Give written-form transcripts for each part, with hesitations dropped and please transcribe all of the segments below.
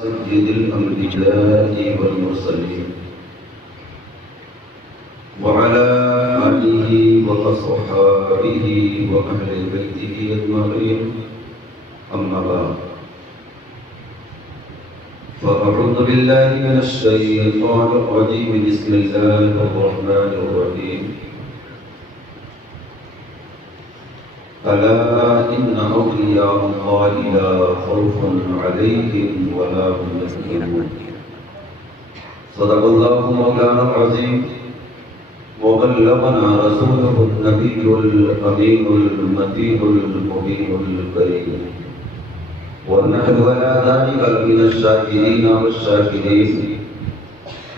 سيد الأنبياء والمرسلين وعلى آله وصحبه وأهل بيته أجمعين أما بعد فأعوذ بالله من الشيطان الرجيم بسم الله الرحمن الرحيم ألا إن أولياء الله لا خوف عليهم ولا هم يحزنون صدق الله مولانا العظيم وبلغنا رسوله النبي الأمين المتين المبين الكريم ونحن على ذلك من الشاكرين والشاكرين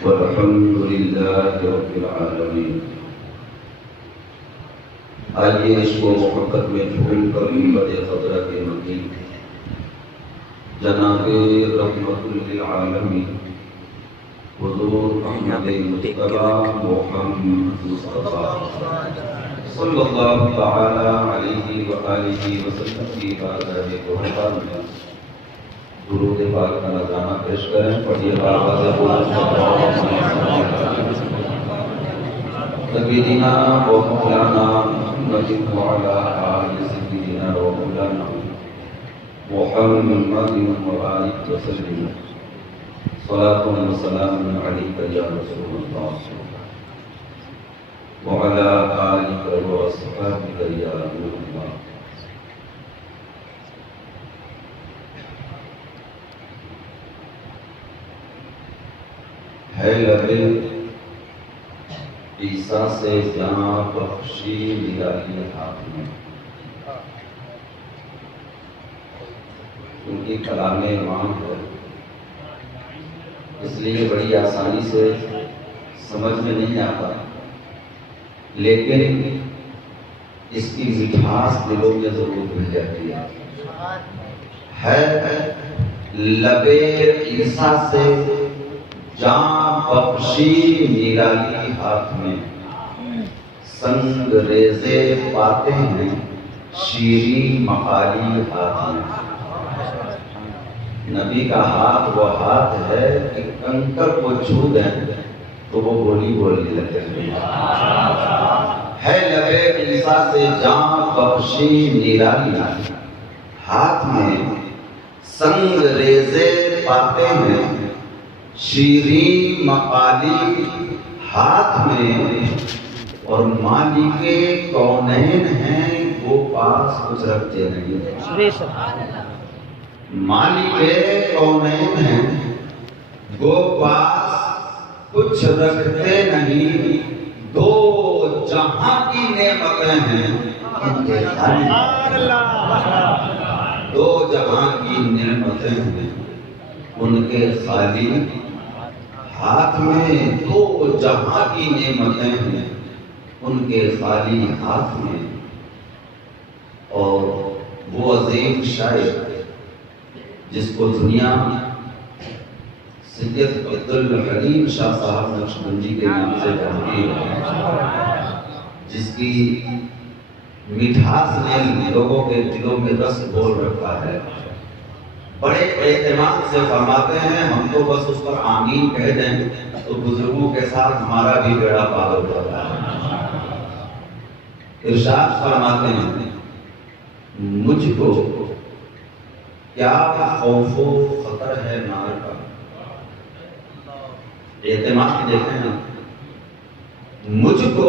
والحمد لله رب العالمين. آئیے اس کو محبت میں جھوم کر بڑے حضرت مکی جناب رحمت للعالمین حضور احمد مصطفیٰ محمد مصطفیٰ صلی اللہ تعالی علیہ وآلہ وسلم کی بارگاہ قربان میں درود پاک کا نذرانہ پیش کریں. پڑھیے بارگاہ سیدنا و مولانا محمد وعلى آل سيدنا ومولانا محمد وبارك وسلم صلاة وسلام عليك يا رسول الله وعلى آلك وأصحابك يا نور الله. ہے لبے عیسیٰ سے جہاں بخشی نگاہی ہاتھ میں. ان کی کلام امام ہے اس لیے بڑی آسانی سے سمجھ میں نہیں آتا، لیکن اس کی مٹھاس دلوں میں ضرور مل جاتی ہے. لبے عیسیٰ سے جاں بخشی نرالی ہاتھ میں، سنگ ریزے پاتے ہیں شیریں مقالی ہاتھ میں. نبی کا ہاتھ وہ ہاتھ ہے کہ کنکر کو چھو دیں تو وہ بولی بولنے لگتے ہیں. ہے لبے عیسیٰ سے جاں بخشی نرالی ہاتھ میں، سنگ ریزے پاتے ہیں شیریں مقالی ہاتھ میں، اور مالک کونین ہیں وہ پاس کچھ رکھتے نہیں. مالک کونین ہیں وہ پاس کچھ رکھتے نہیں. دو جہاں کی نعمتیں ہیں دو جہاں کی نعمتیں ہیں ان کے خالی ہاتھ میں. دو جہاں کی نعمتیں ہیں ان کے خالی ہاتھ میں. اور وہ عظیم شاعر جس کو دنیا سید عبدالحلیم شاہ صاحب نقشبندی کے نام سے جانتی ہے، جس کی مٹھاس نے لوگوں کے دلوں میں رس گھول رکھا ہے. بڑے اعتماد سے فرماتے ہیں ہم تو بس اس پر آمین کہہ دیں تو بزرگوں کے ساتھ ہمارا بھی بیڑا پار ہو جاتا ہے. ارشاد فرماتے ہیں مجھ کو کیا خوف و خطر ہے نار کا. اعتماد دیکھیں نا. مجھ کو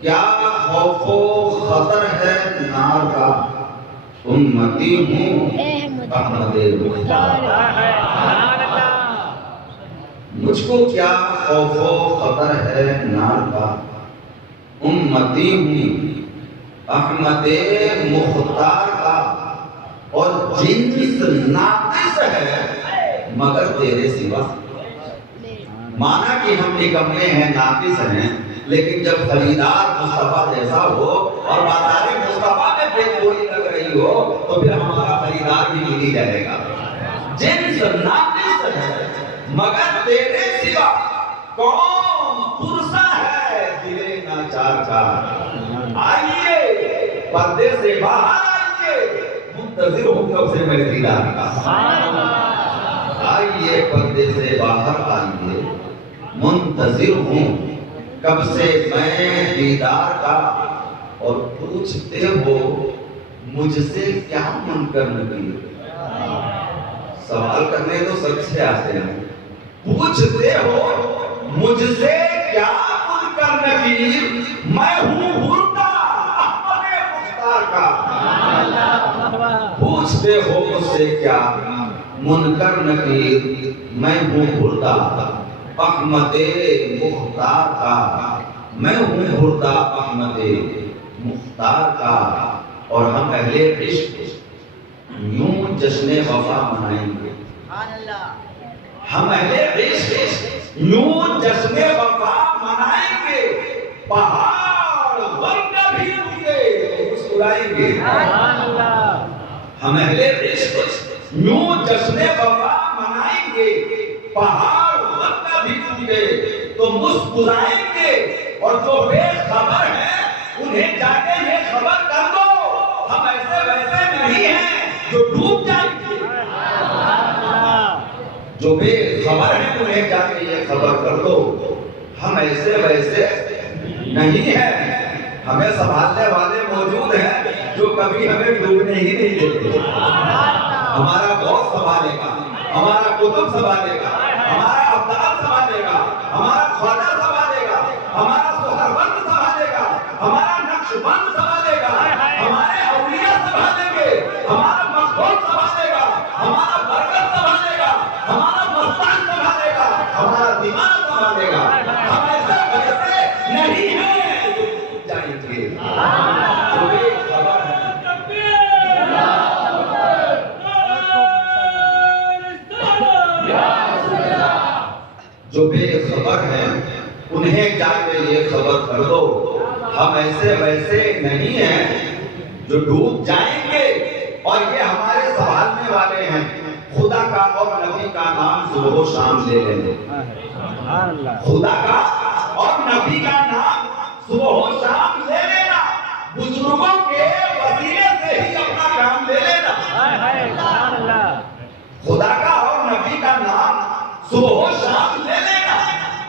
کیا خوف و خطر ہے نار کا، امتی ہوں احمد مختار. مجھ کو کیا خوف و خطر ہے نار کا، امتی ہوں احمد مختار کا. اور جنس ناقص ہے مگر تیرے سوا. مانا کہ ہم نکمے ہیں، ناقص ہیں، لیکن جب خریدار مصطفیٰ جیسا ہو اور بازار مصطفیٰ میں بے بولی لگ رہی ہو تو پھر ہمارا خریدار بھی مل ہی جائے گا. جنس ناقص ہے مگر تیرے سوا کون پرسا ہے دلے ناچار کا. آئیے پردے سے باہر آئیے، منتظر ہوں کب سے میں دیدار کا. آئیے پردے سے باہر آئیے، منتظر ہوں کب سے میں دیدار کا، اور پوچھتے ہو مجھ سے کیا منکر نکیر۔ سوال کرنے تو سب سے آتے ہیں، پوچھتے ہو مجھ سے کیا منکر نکیر، میں ہوں ہردہ احمد مختار کا۔ پوچھتے ہو مجھ سے کیا منکر نکیر، میں ہوں ہردہ احمد مختار کا، میں ہوں ہردہ احمد مختار کا۔ اور ہم اہل عشق یوں جشن وفا منائیں گے، ہم اہل عشق یوں جشن وفا منائیں گے، پہاڑ ورنہ بھی رکے مسکرائیں گے۔ ہم اہل عشق یوں جشن وفا منائیں گے، پہاڑ ورنہ بھی رکے تو مسکرائیں گے۔ اور جو بے خبر ہیں انہیں جا کے یہ خبر کر دو، ہم ایسے ویسے نہیں ہیں جو ڈوب جائیں گے۔ جو بے خبر ہیں انہیں جا کے یہ خبر کر دو، ہم ایسے ویسے نہیں ہیں۔ ہمیں سنبھالنے والے موجود ہیں جو کبھی ہمیں ڈوبنے ہی نہیں دیتے۔ ہمارا غوث سنبھالے گا، ہمارا قطب سنبھالے گا، ہمارا ابدال سنبھالے گا، ہمارا خواجہ سنبھالے گا، ہمارا سہروردی سنبھالے گا، ہمارا نقشبند سنبھالے گا، ہمارے اولیاء سنبھالیں گے، ہمارا مخدوم سنبھالے گا، ہمارا برکت سنبھالے گا، ہمارا مستان سنبھالے گا، ہمارا دماغ سنبھالے گا۔ ہم ایسے ویسے نہیں ہیں جو ڈوب جائیں گے۔ جو بے خبر ہیں جو بے خبر ہیں انہیں جا کے یہ خبر کر دو، ہم ایسے ویسے نہیں ہیں جو ڈوب جائیں گے۔ اور یہ ہمارے سنبھالنے والے ہیں، خدا کا اور نبی کا نام صبح و شام لے لیں۔ خدا کا اور نبی کا نام صبح و شام لے لینا، بزرگوں کے وسیلے سے ہی اپنا کام لے لینا۔ خدا کا اور نبی کا نام صبح و شام لے لینا،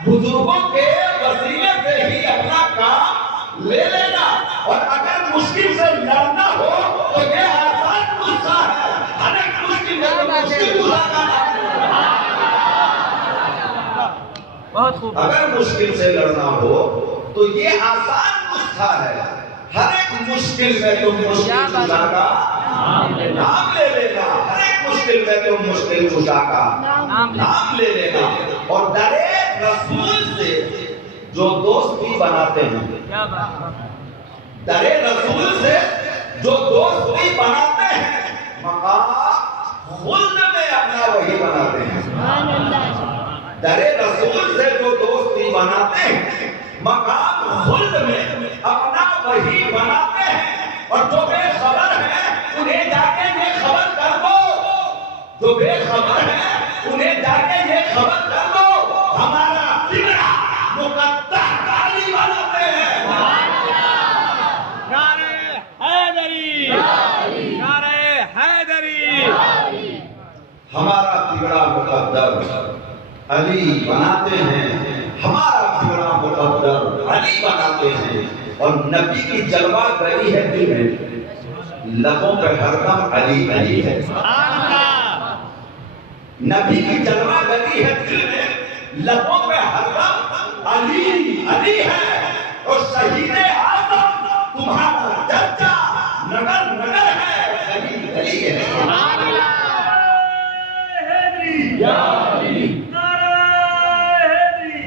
بزرگوں کے وسیلے سے ہی اپنا کام لے لینا۔ اور اگر مشکل سے لڑنا ہو تو یہ آسان نسخہ ہے، ہر ایک مشکل میں تو مشکل خدا کا نام۔ بہت خوب۔ اگر مشکل سے لڑنا ہو تو یہ آسان نسخہ ہے، ہر ایک مشکل میں تم مشکل کشا کا نام لے لینا، ہر ایک مشکل میں تم مشکل کشا کا نام لے لینا۔ اور در رسول سے جو دوستی بناتے ہیں، در رسول سے جو دوستی بناتے ہیں، مقام خلد میں اپنا وہی بناتے ہیں۔ در رسول سے جو دوستی بناتے ہیں، مقام خلد میں اپنا وہی بناتے ہیں۔ اور جو بے خبر ہیں انہیں جا کے یہ خبر کر دو، جو بے خبر ہیں انہیں جا کے یہ خبر کر دو، ہمارا بگڑا مقدر تعلیم بناتے ہیں۔ نعرہ حیدری، نعرہ حیدری۔ ہمارا بگڑا مقدر علی بناتے ہیں، ہمارا بگڑا مقدر علی بناتے ہیں۔ اور نبی کی جلوہ گری ہے دل میں، لبوں پہ ہر دم علی علی ہے۔ نبی کی جلوہ گری ہے دل میں، لبوں پہ ہر دم علی علی ہے۔ اور شہید اعظم تمہارا چرچا نگر نگر ہے، گلی گلی ہے۔ یا علی،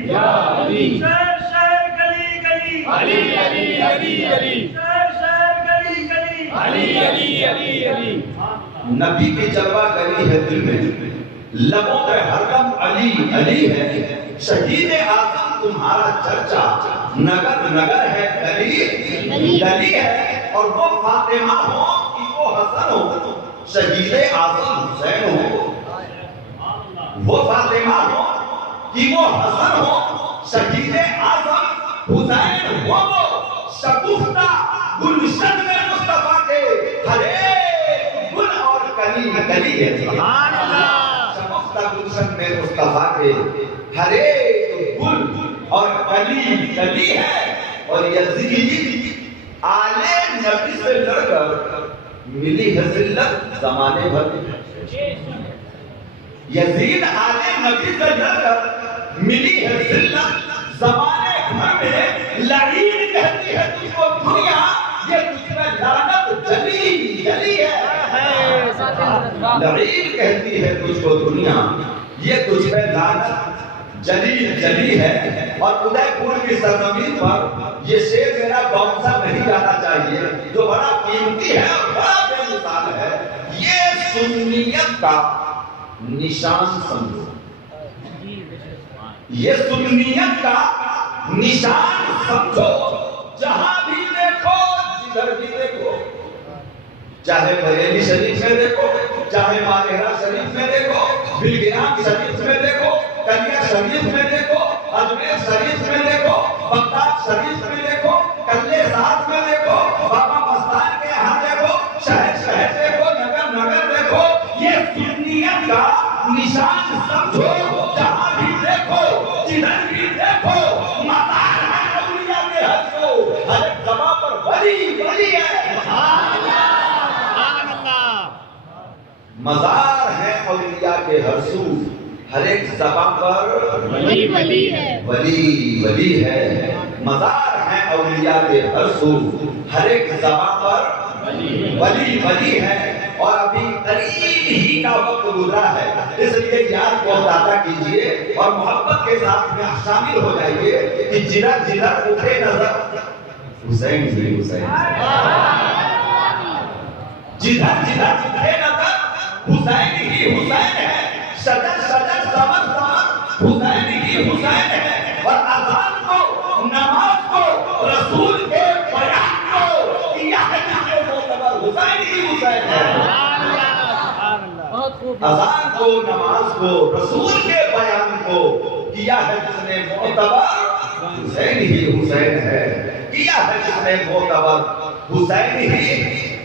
یا علی، شہر شہر گلی گلی، علی علی علی علی، شہر شہر گلی گلی، علی علی علی علی۔ نبی کی جلوہ گری ہے دل میں، لبوں پہ ہر دم علی علی ہے۔ شہید اعظم تمہارا چرچا نگر نگر ہے، گلی گلی ہے۔ اور وہ فاطمہ ہو کہ وہ حسن ہو، شہید اعظم حسین ہو۔ وہ فاطمہ ہو کہ وہ حسن ہو، شہید اعظم حسین ہو۔ وہ شگفتہ گلشن میں مصطفیٰ کے ہر ایک گل اور کلی کلی ہے۔ سبحان اللہ۔ پختہ گلشن میں مصطفیٰ کے ہر ایک گل اور کلی کلی ہے. اور یزید آل نبی سے لڑ کر ملی ہے ذلت زمانے بھر میں. یزید آل نبی سے لڑ کر ملی ہے ذلت زمانے بھر میں. لعین کہتی ہے تجھ کو دنیا یہ تجھ میں لعنت جلی جلی ہے. لعین کہتی ہے تجھ کو دنیا یہ تجھ میں لعنت جلی جلی ہے. اور ادے پور کی سرزمین پر یہ شعر میرا باؤنسر نہیں جانا چاہیے جو بڑا قیمتی ہے اور بڑا بے مثال ہے. یہ سنیت کا نشان سمجھو, یہ سنیت کا نشان سمجھو. جہاں بھی دیکھو جدھر بھی دیکھو, چاہے بریلی شریف میں دیکھو, چاہے مالہرہ شریف میں دیکھو, بلگرام شریف میں دیکھو, کلیا شریف میں دیکھو, اجمیر شریف میں دیکھو, بغداد شریف میں دیکھو, کلے ساتھ میں دیکھو, بابا مستان کے یہاں دیکھو, شہر شہر دیکھو, نگر نگر دیکھو. یہ سنیت کا نشان سمجھو. جہاں بھی دیکھو جدھر بھی دیکھو مزار ہے اولیاء کے حسو. ہر ایک جگہ پر ولی ولی ہے. مزار ہے اولیاء کے ہر سو. ہر ایک زبان پر ولی ولی ہے, ولی ولی ہے. مزار ہے اولیاء کے ہر سو. ہر ایک زبان پر ولی ولی ہے. اور ابھی قریب ہی کا وقت گزرا ہے, اس لیے یاد کو تازہ کیجئے اور محبت کے ساتھ میں شامل ہو جائیے کہ جدھر جدھر اٹھے نظر حسین ہی حسین, جدھر جدھر اٹھے نظر حسین ہی حسین ہے. شجر شجر سمر سمر حسین ہی حسین ہے. اور اذان کو نماز کو رسول کے بیان کو کیا ہے جس کے معتبر حسین ہی حسین ہے. اذان کو نماز کو رسول کے بیان کو کیا ہے جس نے معتبر حسین ہی حسین ہے. کیا ہے جس نے معتبر حسین ہی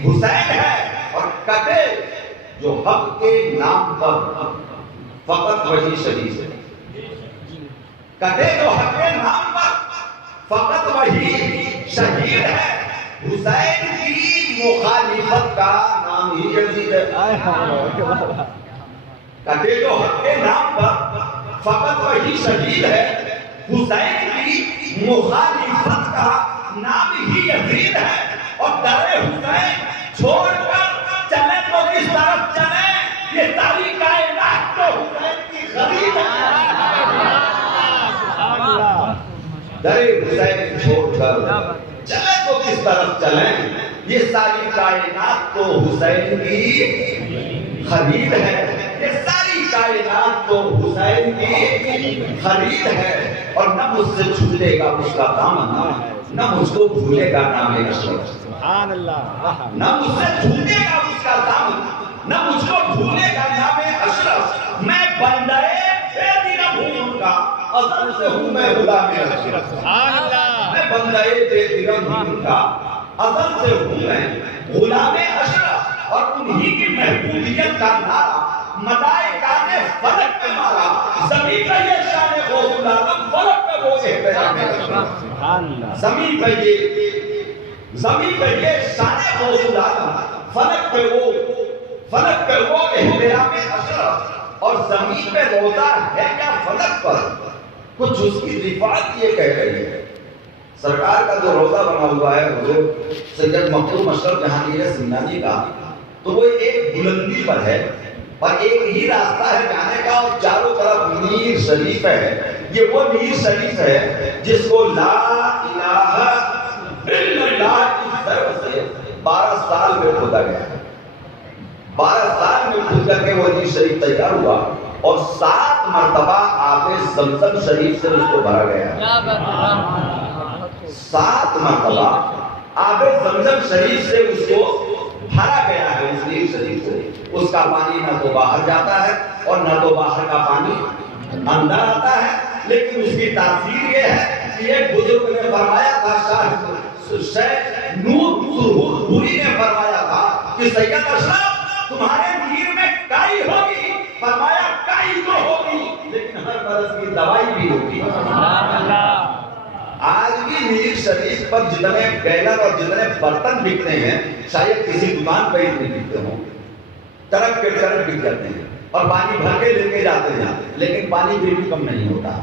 حسین ہے. اور کٹے جو حق کے نام پر فقط وہی شہید ہے. کٹے جو حق کے نام پر فقط وہی شہید ہے. حسین کی مخالفت کا نام ہی یزید ہے. کٹے جو حق کے نام پر فقط وہی شہید ہے. حسین کی مخالفت کا نام ہی یزید ہے. اور در حسین چھوڑ کر چلے تو کس طرف چلے, یہ ساری کائنات تو حسین کی خرید ہے. در حسین چھوڑ کر چلے تو کس طرف چلیں, یہ ساری کائنات تو حسین کی خرید ہے. یہ ساری کائنات تو حسین کی خرید ہے. اور نہ مجھ سے چھوٹے گا اس کا دامن, نہ مجھ کو بھولے گا نام اشرف. سبحان اللہ. نہ مجھ سے چھوٹے گا اس کا دامن, نہ مجھ کو بھولے گا نام اشرف. میں بندے بے دینم ہوں ان کا, ازل سے ہوں میں غلام اشرف. سبحان اللہ. میں بندے بے دینم ہوں ان کا, ازل سے ہوں میں غلام اشرف. اور انہی کی محبوبیت کا نعرہ ملائکہ نے فلک پہ مارا. زمین پہ یہ شان غوث العالم, فلک پہ وہ احترام اشرف. سبحان اللہ. زمین پہ یہ شان غوث العالم, فلک پہ وہ احترام اشرف. اور زمین پہ روزہ ہے کیا فلک پر, کچھ اس کی رفاعت یہ کہہ رہی ہے. سرکار کا جو روزہ بنا ہوا ہے حضور سید مخدوم اشرف جہانگیر سمنانی کا, تو وہ ایک بلندی پر ہے اور ایک ہی راستہ ہے جانے کا, اور چاروں طرف میر شریف ہے. یہ وہ میر شریف ہے جس کو لا الہ الا اللہ کی طرف سے 12 سال میں کھودا گیا. 12 سال میں کھود کر کے وہ میر شریف تیار ہوا, اور 7 مرتبہ آب زمزم شریف سے اس کو بھرا گیا. 7 مرتبہ آب زمزم شریف سے اس کو بھرا گیا ہے. اس میر شریف سے اس کا پانی نہ تو باہر جاتا ہے اور نہ تو باہر کا پانی اندر آتا ہے. لیکن اس کی تاثیر یہ ہے کہ ایک بزرگ نے فرمایا تھا, شیخ نور سرور پوری نے فرمایا تھا کہ سید اشرف تمہارے میر میں کائی ہوگی. فرمایا کائی ہر مرض کی دوائی بھی ہوتی ہے۔ آج بھی میر شریف پر جتنے بینر اور جتنے برتن بکتے ہیں شاید کسی دکان پہ ہی نہیں بکتے ہوں، ٹرک کے ٹرک بک جاتے ہیں اور پانی بھر کے لے کے جاتے ہیں، لیکن پانی پھر بھی کم نہیں ہوتا۔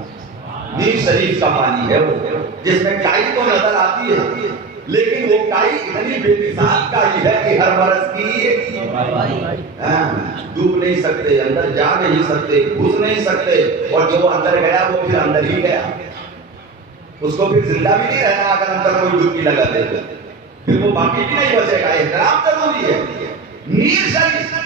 میر شریف کا پانی ہے وہ، جس میں کائی تو نظر آتی ہے لیکن وہ کائی اتنی بے مثال کائی ہے کہ ہر مرض کی ڈوب نہیں سکتے، اندر جا نہیں سکتے، گھس نہیں سکتے، اور جو اندر گیا وہ پھر اندر ہی گیا، اس کو پھر زندہ بھی نہیں رہنا اگر اندر کوئی ڈبکی لگا دے گا، پھر وہ باقی بھی نہیں بچے گا۔ احترام ضروری ہے۔ میر شریف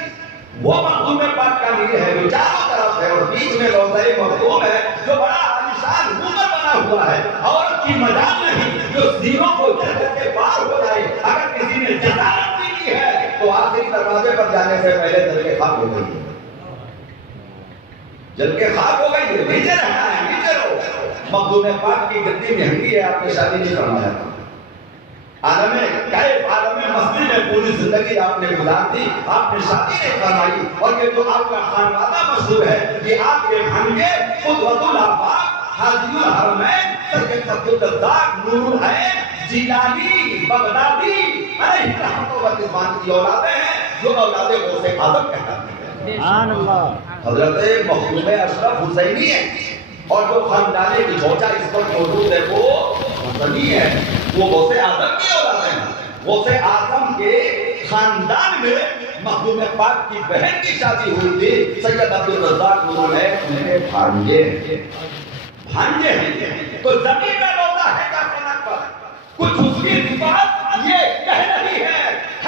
وہ مخدوم پاک کا میر ہے جو چاروں طرف ہے، اور بیچ میں روضہ مخدوم ہے جو بڑا عالیشان گنبد بنا ہوا ہے، عورت کی مجال نہیں جو سینوں کو جنت کے پار ہو جائے۔ اگر کسی نے جسارت بھی کی ہے تو آخری دروازے پر جانے سے پہلے جل کے خاک ہو گئی ہے، جل کے خاک ہو گئی ہے، نیچے رہنا ہے، نیچے رہو۔ مخدوم پاک کی گدی مہنگی ہے، آپ نے شادی نہیں کروایا تھا، عالم مستی میں پوری زندگی آپ نے گزار دی، آپ نے شادی نہیں فرمائی، اور یہ جو آپ کا خانوادہ مشہور ہے کہ آپ کے بھانجے قدوۃ الآفاق حاجی الحرمین سید عبد الرزاق نور العین جیلانی بغدادی علیہ رحمت و رضوان کی اولادیں ہیں، جو اولاد غوث اعظم کہلاتی ہیں۔ سبحان اللہ۔ حضرت مخدوم اشرف حسینی ہے، اور جو خاندان کی چوچا اس پر موجود ہے وہ حسنی ہے، وہ غوث اعظم کی اولاد ہیں۔ غوث اعظم کے خاندان میں مخدوم پاک کی بہن کی شادی ہوئی تھی، سید عبد الرزاق نور العین میرے بھانجے ہیں، تو زمین میں روزہ ہے کیا فلک پر، کچھ اس کی بات یہ کہہ رہی ہے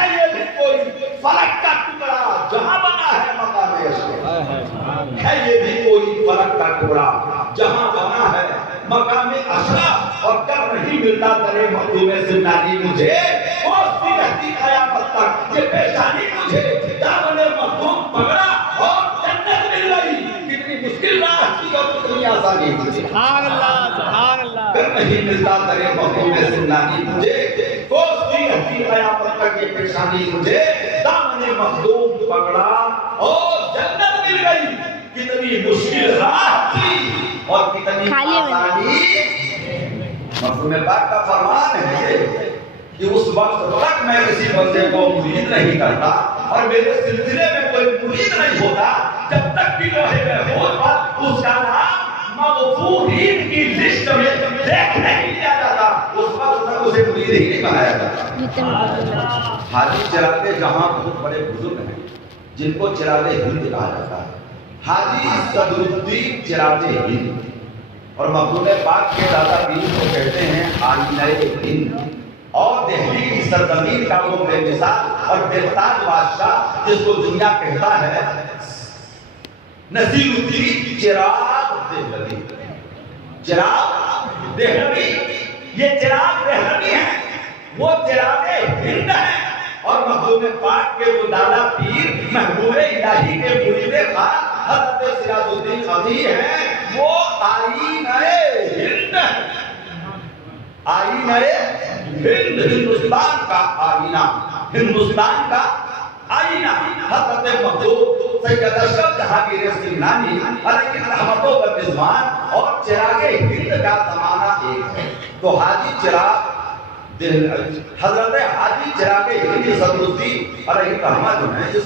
یہ بھی کوئی فلک کا ٹکڑا جہاں بنا ہے مقام عشق، ہے یہ بھی کوئی فلک کا ٹکڑا جہاں بنا ہے مقام اشرف، اور کب نہیں ملتا درے مخدوم زندانی مجھے، پوچھتی رہتی قیامت تک یہ پیشانی مجھے، دامن مخدوم پکڑا اور جنت مل گئی، کتنی مشکل راہ تھی اور کتنی آسانی تھی۔ سبحان اللہ، سبحان اللہ۔ کب نہیں ملتا درے مخدوم زندانی مجھے، پوچھتی رہتی قیامت تک یہ پیشانی مجھے، دامن مخدوم پکڑا اور جنت مل گئی، کتنی مشکل راہ تھی اور کتنی آسانی۔ مخدوم پاک کا فرمان ہے کہ اس وقت تک میں کسی بندے کو مرید نہیں کرتا اور میرے سلسلے میں کوئی مرید نہیں ہوتا جب تک کہ لوہے محفوظ پر اس کا نام مغفورین کی لسٹ میں دیکھ نہیں لیا جاتا، اس وقت تک اسے مرید ہی نہیں بنایا جاتا۔ حاجی چراغ جہاں بہت بڑے بزرگ ہیں جن کو چراغ ہند کہا جاتا ہے، حاجی صدر الدین چراغ ہند، اور مخدوم پاک کے دادا پیر کو کہتے ہیں آئینہ ہند، اور دہلی کی سرزمین کا وہ بے مثال اور بے تاج بادشاہ جس کو دنیا کہتا ہے نصیر الدین چراغ دہلوی۔ چراغ دہلوی، یہ چراغ دہلوی ہیں، وہ چراغ ہند ہیں، اور مخدوم پاک کے وہ دادا پیر محبوب الہی کے مرید خاص حضرت سراج الدین قاضی ہیں، وہ آئینہ ہند، آئینہ ہند، ہندوستان کا آئینہ، ہندوستان کا آئینہ حضرت مخدوم سید اشرف جہانگیر سمنانی علیہ رحمت و رضوان اور چراغ ہند کا زمانہ ایک ہے۔ تو حاجی چراغ حضرت حاجی چراغ ہند صدر الدین علیہ رحمت جو ہیں، یہ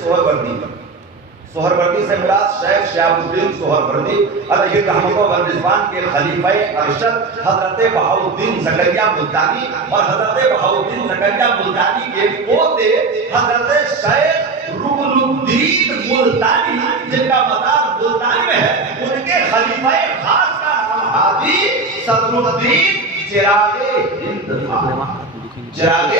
سہروردی سے مراد شیخ شہاب الدین سہروردی علیہ رحمت و رضوان کے خلیفہ ارشد حضرت بہاؤالدین زکریا ملتانی، اور حضرت بہاؤالدین زکریا ملتانی کے پوتے حضرت شیخ رکن الدین ملتانی جن کا مزار ملتان میں ہے، ان کے خلیفہ خاص کا نام حاجی صدر الدین چراغ ہند تھا۔ چراغ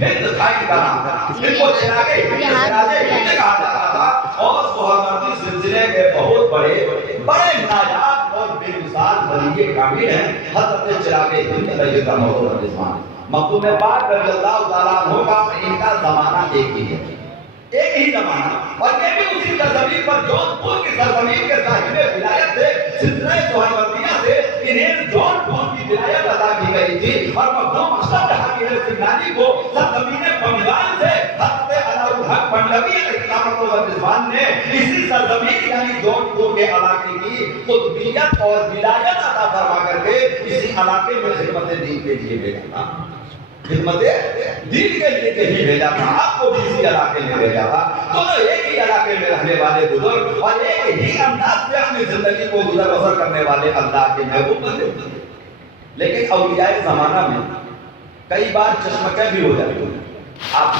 ہند تھا ان کا نام، ان کو چراغ ہند کہا جاتا تھا، اور سہروردی سلسلے کے بہت بڑے نایاب اور بے مثال ولی کامل ہیں حضرت چراغ ہند علیہ رحمت و رضوان۔ مخدوم پاک رضی اللہ تعالیٰ عنہ کا ان کا زمانہ ایک ہی ہے، ایک ہی زمانہ، اور یہ بھی اسی سرزمین پر جون پور کی سرزمین کے صاحب ولایت تھے، سلسلہ سہروردیہ سے انہیں جون پور کی ولایت عطا کی گئی تھی، اور مخدوم اشرف جہانگیر سمنانی کو سرزمین بنگال سے حضرت الحق پنڈوی اقامت و رضوان نے اسی سرزمین یعنی جونپور کے علاقے کی قطبیت اور ولایت عطا فرما کر کے اسی علاقے میں خدمت دین کے لیے بھیجا تھا، خدمت دین کے لیے کہیں بھیجا تھا، آپ کو بھی اسی علاقے میں بھیجا تھا۔ تو ایک ہی علاقے میں رہنے والے بزرگ اور ایک ہی انداز سے اپنی زندگی کو گزر بسر کرنے والے اللہ کے محبوب بندے، لیکن اولیاء زمانہ میں کئی بار چشمکے بھی ہو جاتی ہیں، آپ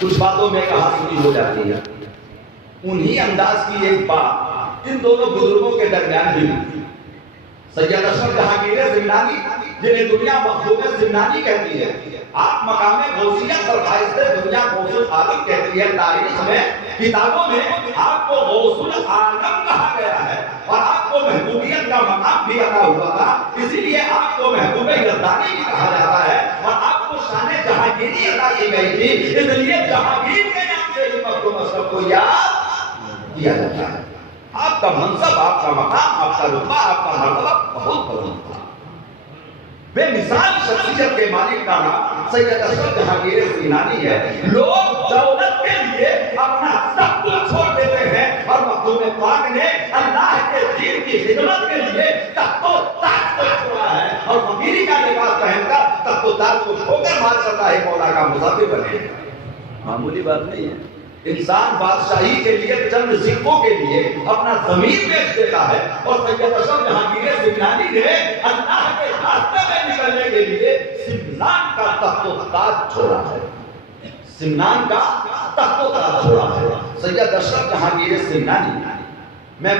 کچھ باتوں میں کہا سنی ہو جاتی ہے۔ انہی انداز کی ایک بات ان دونوں بزرگوں کے درمیان بھی ہوئی۔ سید اشرف جہانگیر زمنانی جنہیں دنیا مخلوق زمنانی کہتی ہے، آپ مقام غوثیت پر فائز سے دنیا غوث العالم کہتی ہے۔ تاریخ میں کتابوں میں آپ کو غوث العالم کہا گیا ہے اور آپ کو محبوبیت کا مقام بھی عطا ہوا تھا، اسی لیے آپ کو محبوب یزدانی بھی کہا جاتا ہے اور آپ کو شان جہانگیری عطا کی گئی تھی، اس لیے جہانگیر کے نام سے ہی مخدوم اشرف کو یاد کیا جاتا ہے۔ آپ کا منصب، آپ کا مقام، آپ کا رتبہ، آپ کا مرتبہ بہت بلند تھا۔ بے مثال شخصیت کے مالک کا نام سید اشرف جہانگیر زمنانی ہے۔ لوگ دولت کے لیے اپنا سب کچھ چھوڑ دیتے ہیں اور مخدوم پاک نے اللہ کے دین کی خدمت کے لیے تخت و تاج کو چھوڑا ہے اور فقیری کا لباس پہن کر تخت و تاج کو چھوڑ کر مار کرتا ہے مولا کا مسافر بنے۔ معمولی بات نہیں ہے۔ انسان بادشاہی کے لیے چند سکوں کے لیے اپنا ضمیر بیچ دیتا ہے اور سید اشرف جہانگیر زمنانی نے اللہ کے راستے میں نکلنے کے لیے سمنان کا تخت و تاج چھوڑا ہے، سمنان کا تخت و تاج چھوڑا ہے۔ سید اشرف جہانگیر زمنانی میں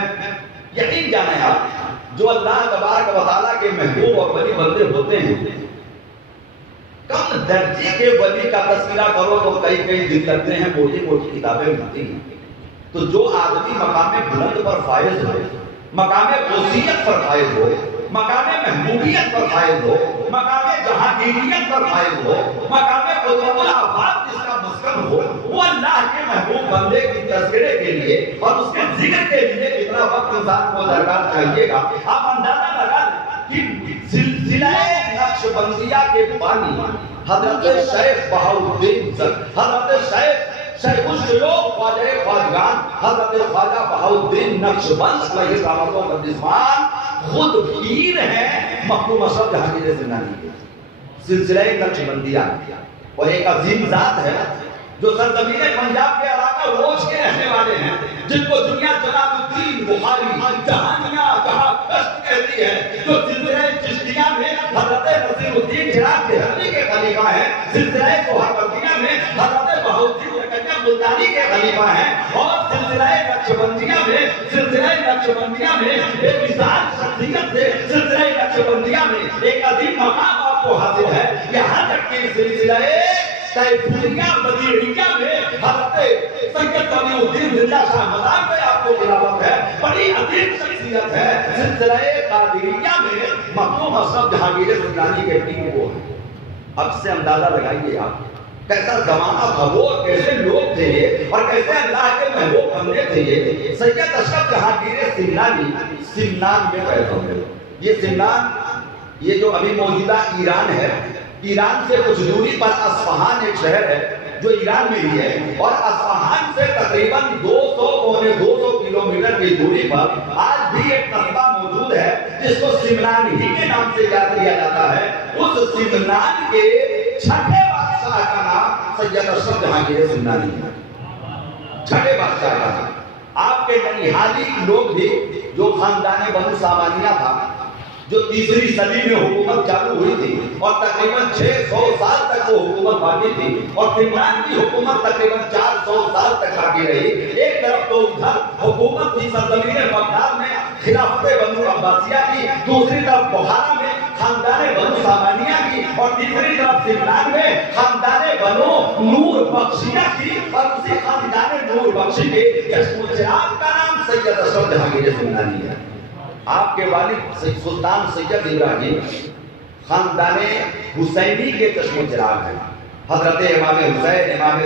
یقین جانے آپ جو اللہ تبارک و تعالیٰ کے محبوب اور ولی بندے ہوتے ہیں، کم درجے کے ولی کا تذکرہ کرو تو کئی دن لگتے ہیں، موٹی موٹی کتابیں ملتی ہیں۔ تو جو آدمی مقام بلند پر فائز ہو، مقام غوثیت پر فائز ہو، مقام محبوبیت پر فائز ہو، مقام جہانگیریت پر فائز ہو، مقام قدرت الآفاق جس کا مسکن ہو، وہ اللہ کے محبوب بندے کی تذکرے کے لیے اور اس کے ذکر کے لیے کتنا وقت انسان کو درکار چاہیے گا۔ آپ اندازہ لگا لیں کہ سلسلہ نقشبندیہ کے بانی حضرت شیخ بہاؤالدین حضرت شیخ الشیوخ خواجہ خواجگان حضرت خواجہ بہاؤالدین نقشبند علیہ رحمۃ و رضوان خود پیر ہیں مخدوم اشرف جہانگیر زمنانی کے۔ سلسلہ نقشبندیہ اور ایک عظیم ذات ہے جو سرزمین پنجاب کے علاقہ روج کے رہنے والے ہیں، جن کو دنیا جلال الدین بخاری جہانیہ جہاں کشت کہتی ہے، جو سلسلہ چشتیہ میں حضرت نصیر الدین چراغ دہلوی کے خلیفہ ہیں، سلسلہ سہروردیہ میں حضرت بہاؤالدین ملتانی کے خلیفہ ہیں، اور سلسلہ نقشبندیہ میں ایک مثال شخصیت سے سلسلہ نقشبندیہ میں ایک عظیم مقام آپ کو حاصل ہے۔ یہاں تک کہ سلسلہ تیفوریہ بدیعیہ میں حضرت سید تقی الدین زندہ شاہ مزار سے آپ کو خلافت ہے، بڑی عظیم شخصیت ہے۔ سلسلہ قادریہ میں مخدوم اشرف جہانگیر زمنانی کے پیر وہ ہیں۔ اب سے اندازہ لگائیے آپ کیسا زمانہ تھا وہ، کیسے لوگ تھے یہ، اور کیسے اللہ کے محبوب بندے تھے یہ۔ سید اشرف جہانگیر زمنانی سمنان میں پیدا ہوئے۔ یہ سمنان یہ جو ابھی موجودہ ایران ہے، ایران سے کچھ دوری پر اصفہان ایک شہر ہے جو ایران میں ہی ہے، اور اصفہان سے تقریباً 200 کلومیٹر کی دوری پر آج بھی ایک قصبہ موجود ہے جس کو سمنان ہی کے نام سے یاد کیا جاتا ہے۔ اس سمنان کے چھٹے بادشاہ کا نام سید اشرف جہانگیر زمنانی ہے۔ چھٹے بادشاہ کا نام آپ کے ننیہالی لوگ بھی جو خاندان بنو سامانیہ تھا، جو تیسری صدی میں حکومت چالو ہوئی تھی اور تقریباً 600 سال تک وہ حکومت باقی تھی، اور عمران کی حکومت تقریباً 400 سال تک باقی رہی۔ ایک طرف تو ادھر حکومت تھی سرزمین بغداد میں خلافت بنو عباسیہ کی، دوسری طرف بخارا میں خاندان بنو سامانیہ کی، اور تیسری طرف سمنان میں خاندان بنو نور بخشیہ کی، اور اسی خاندان نور بخشی کے چشم و چراغ کا نام سید اشرف جہانگیر زمنانی ہے۔ آپ کے والد سلطان سید ابراہیم خاندان حسینی کے چشم و چراغ ہیں۔ حضرت امام حسین، امام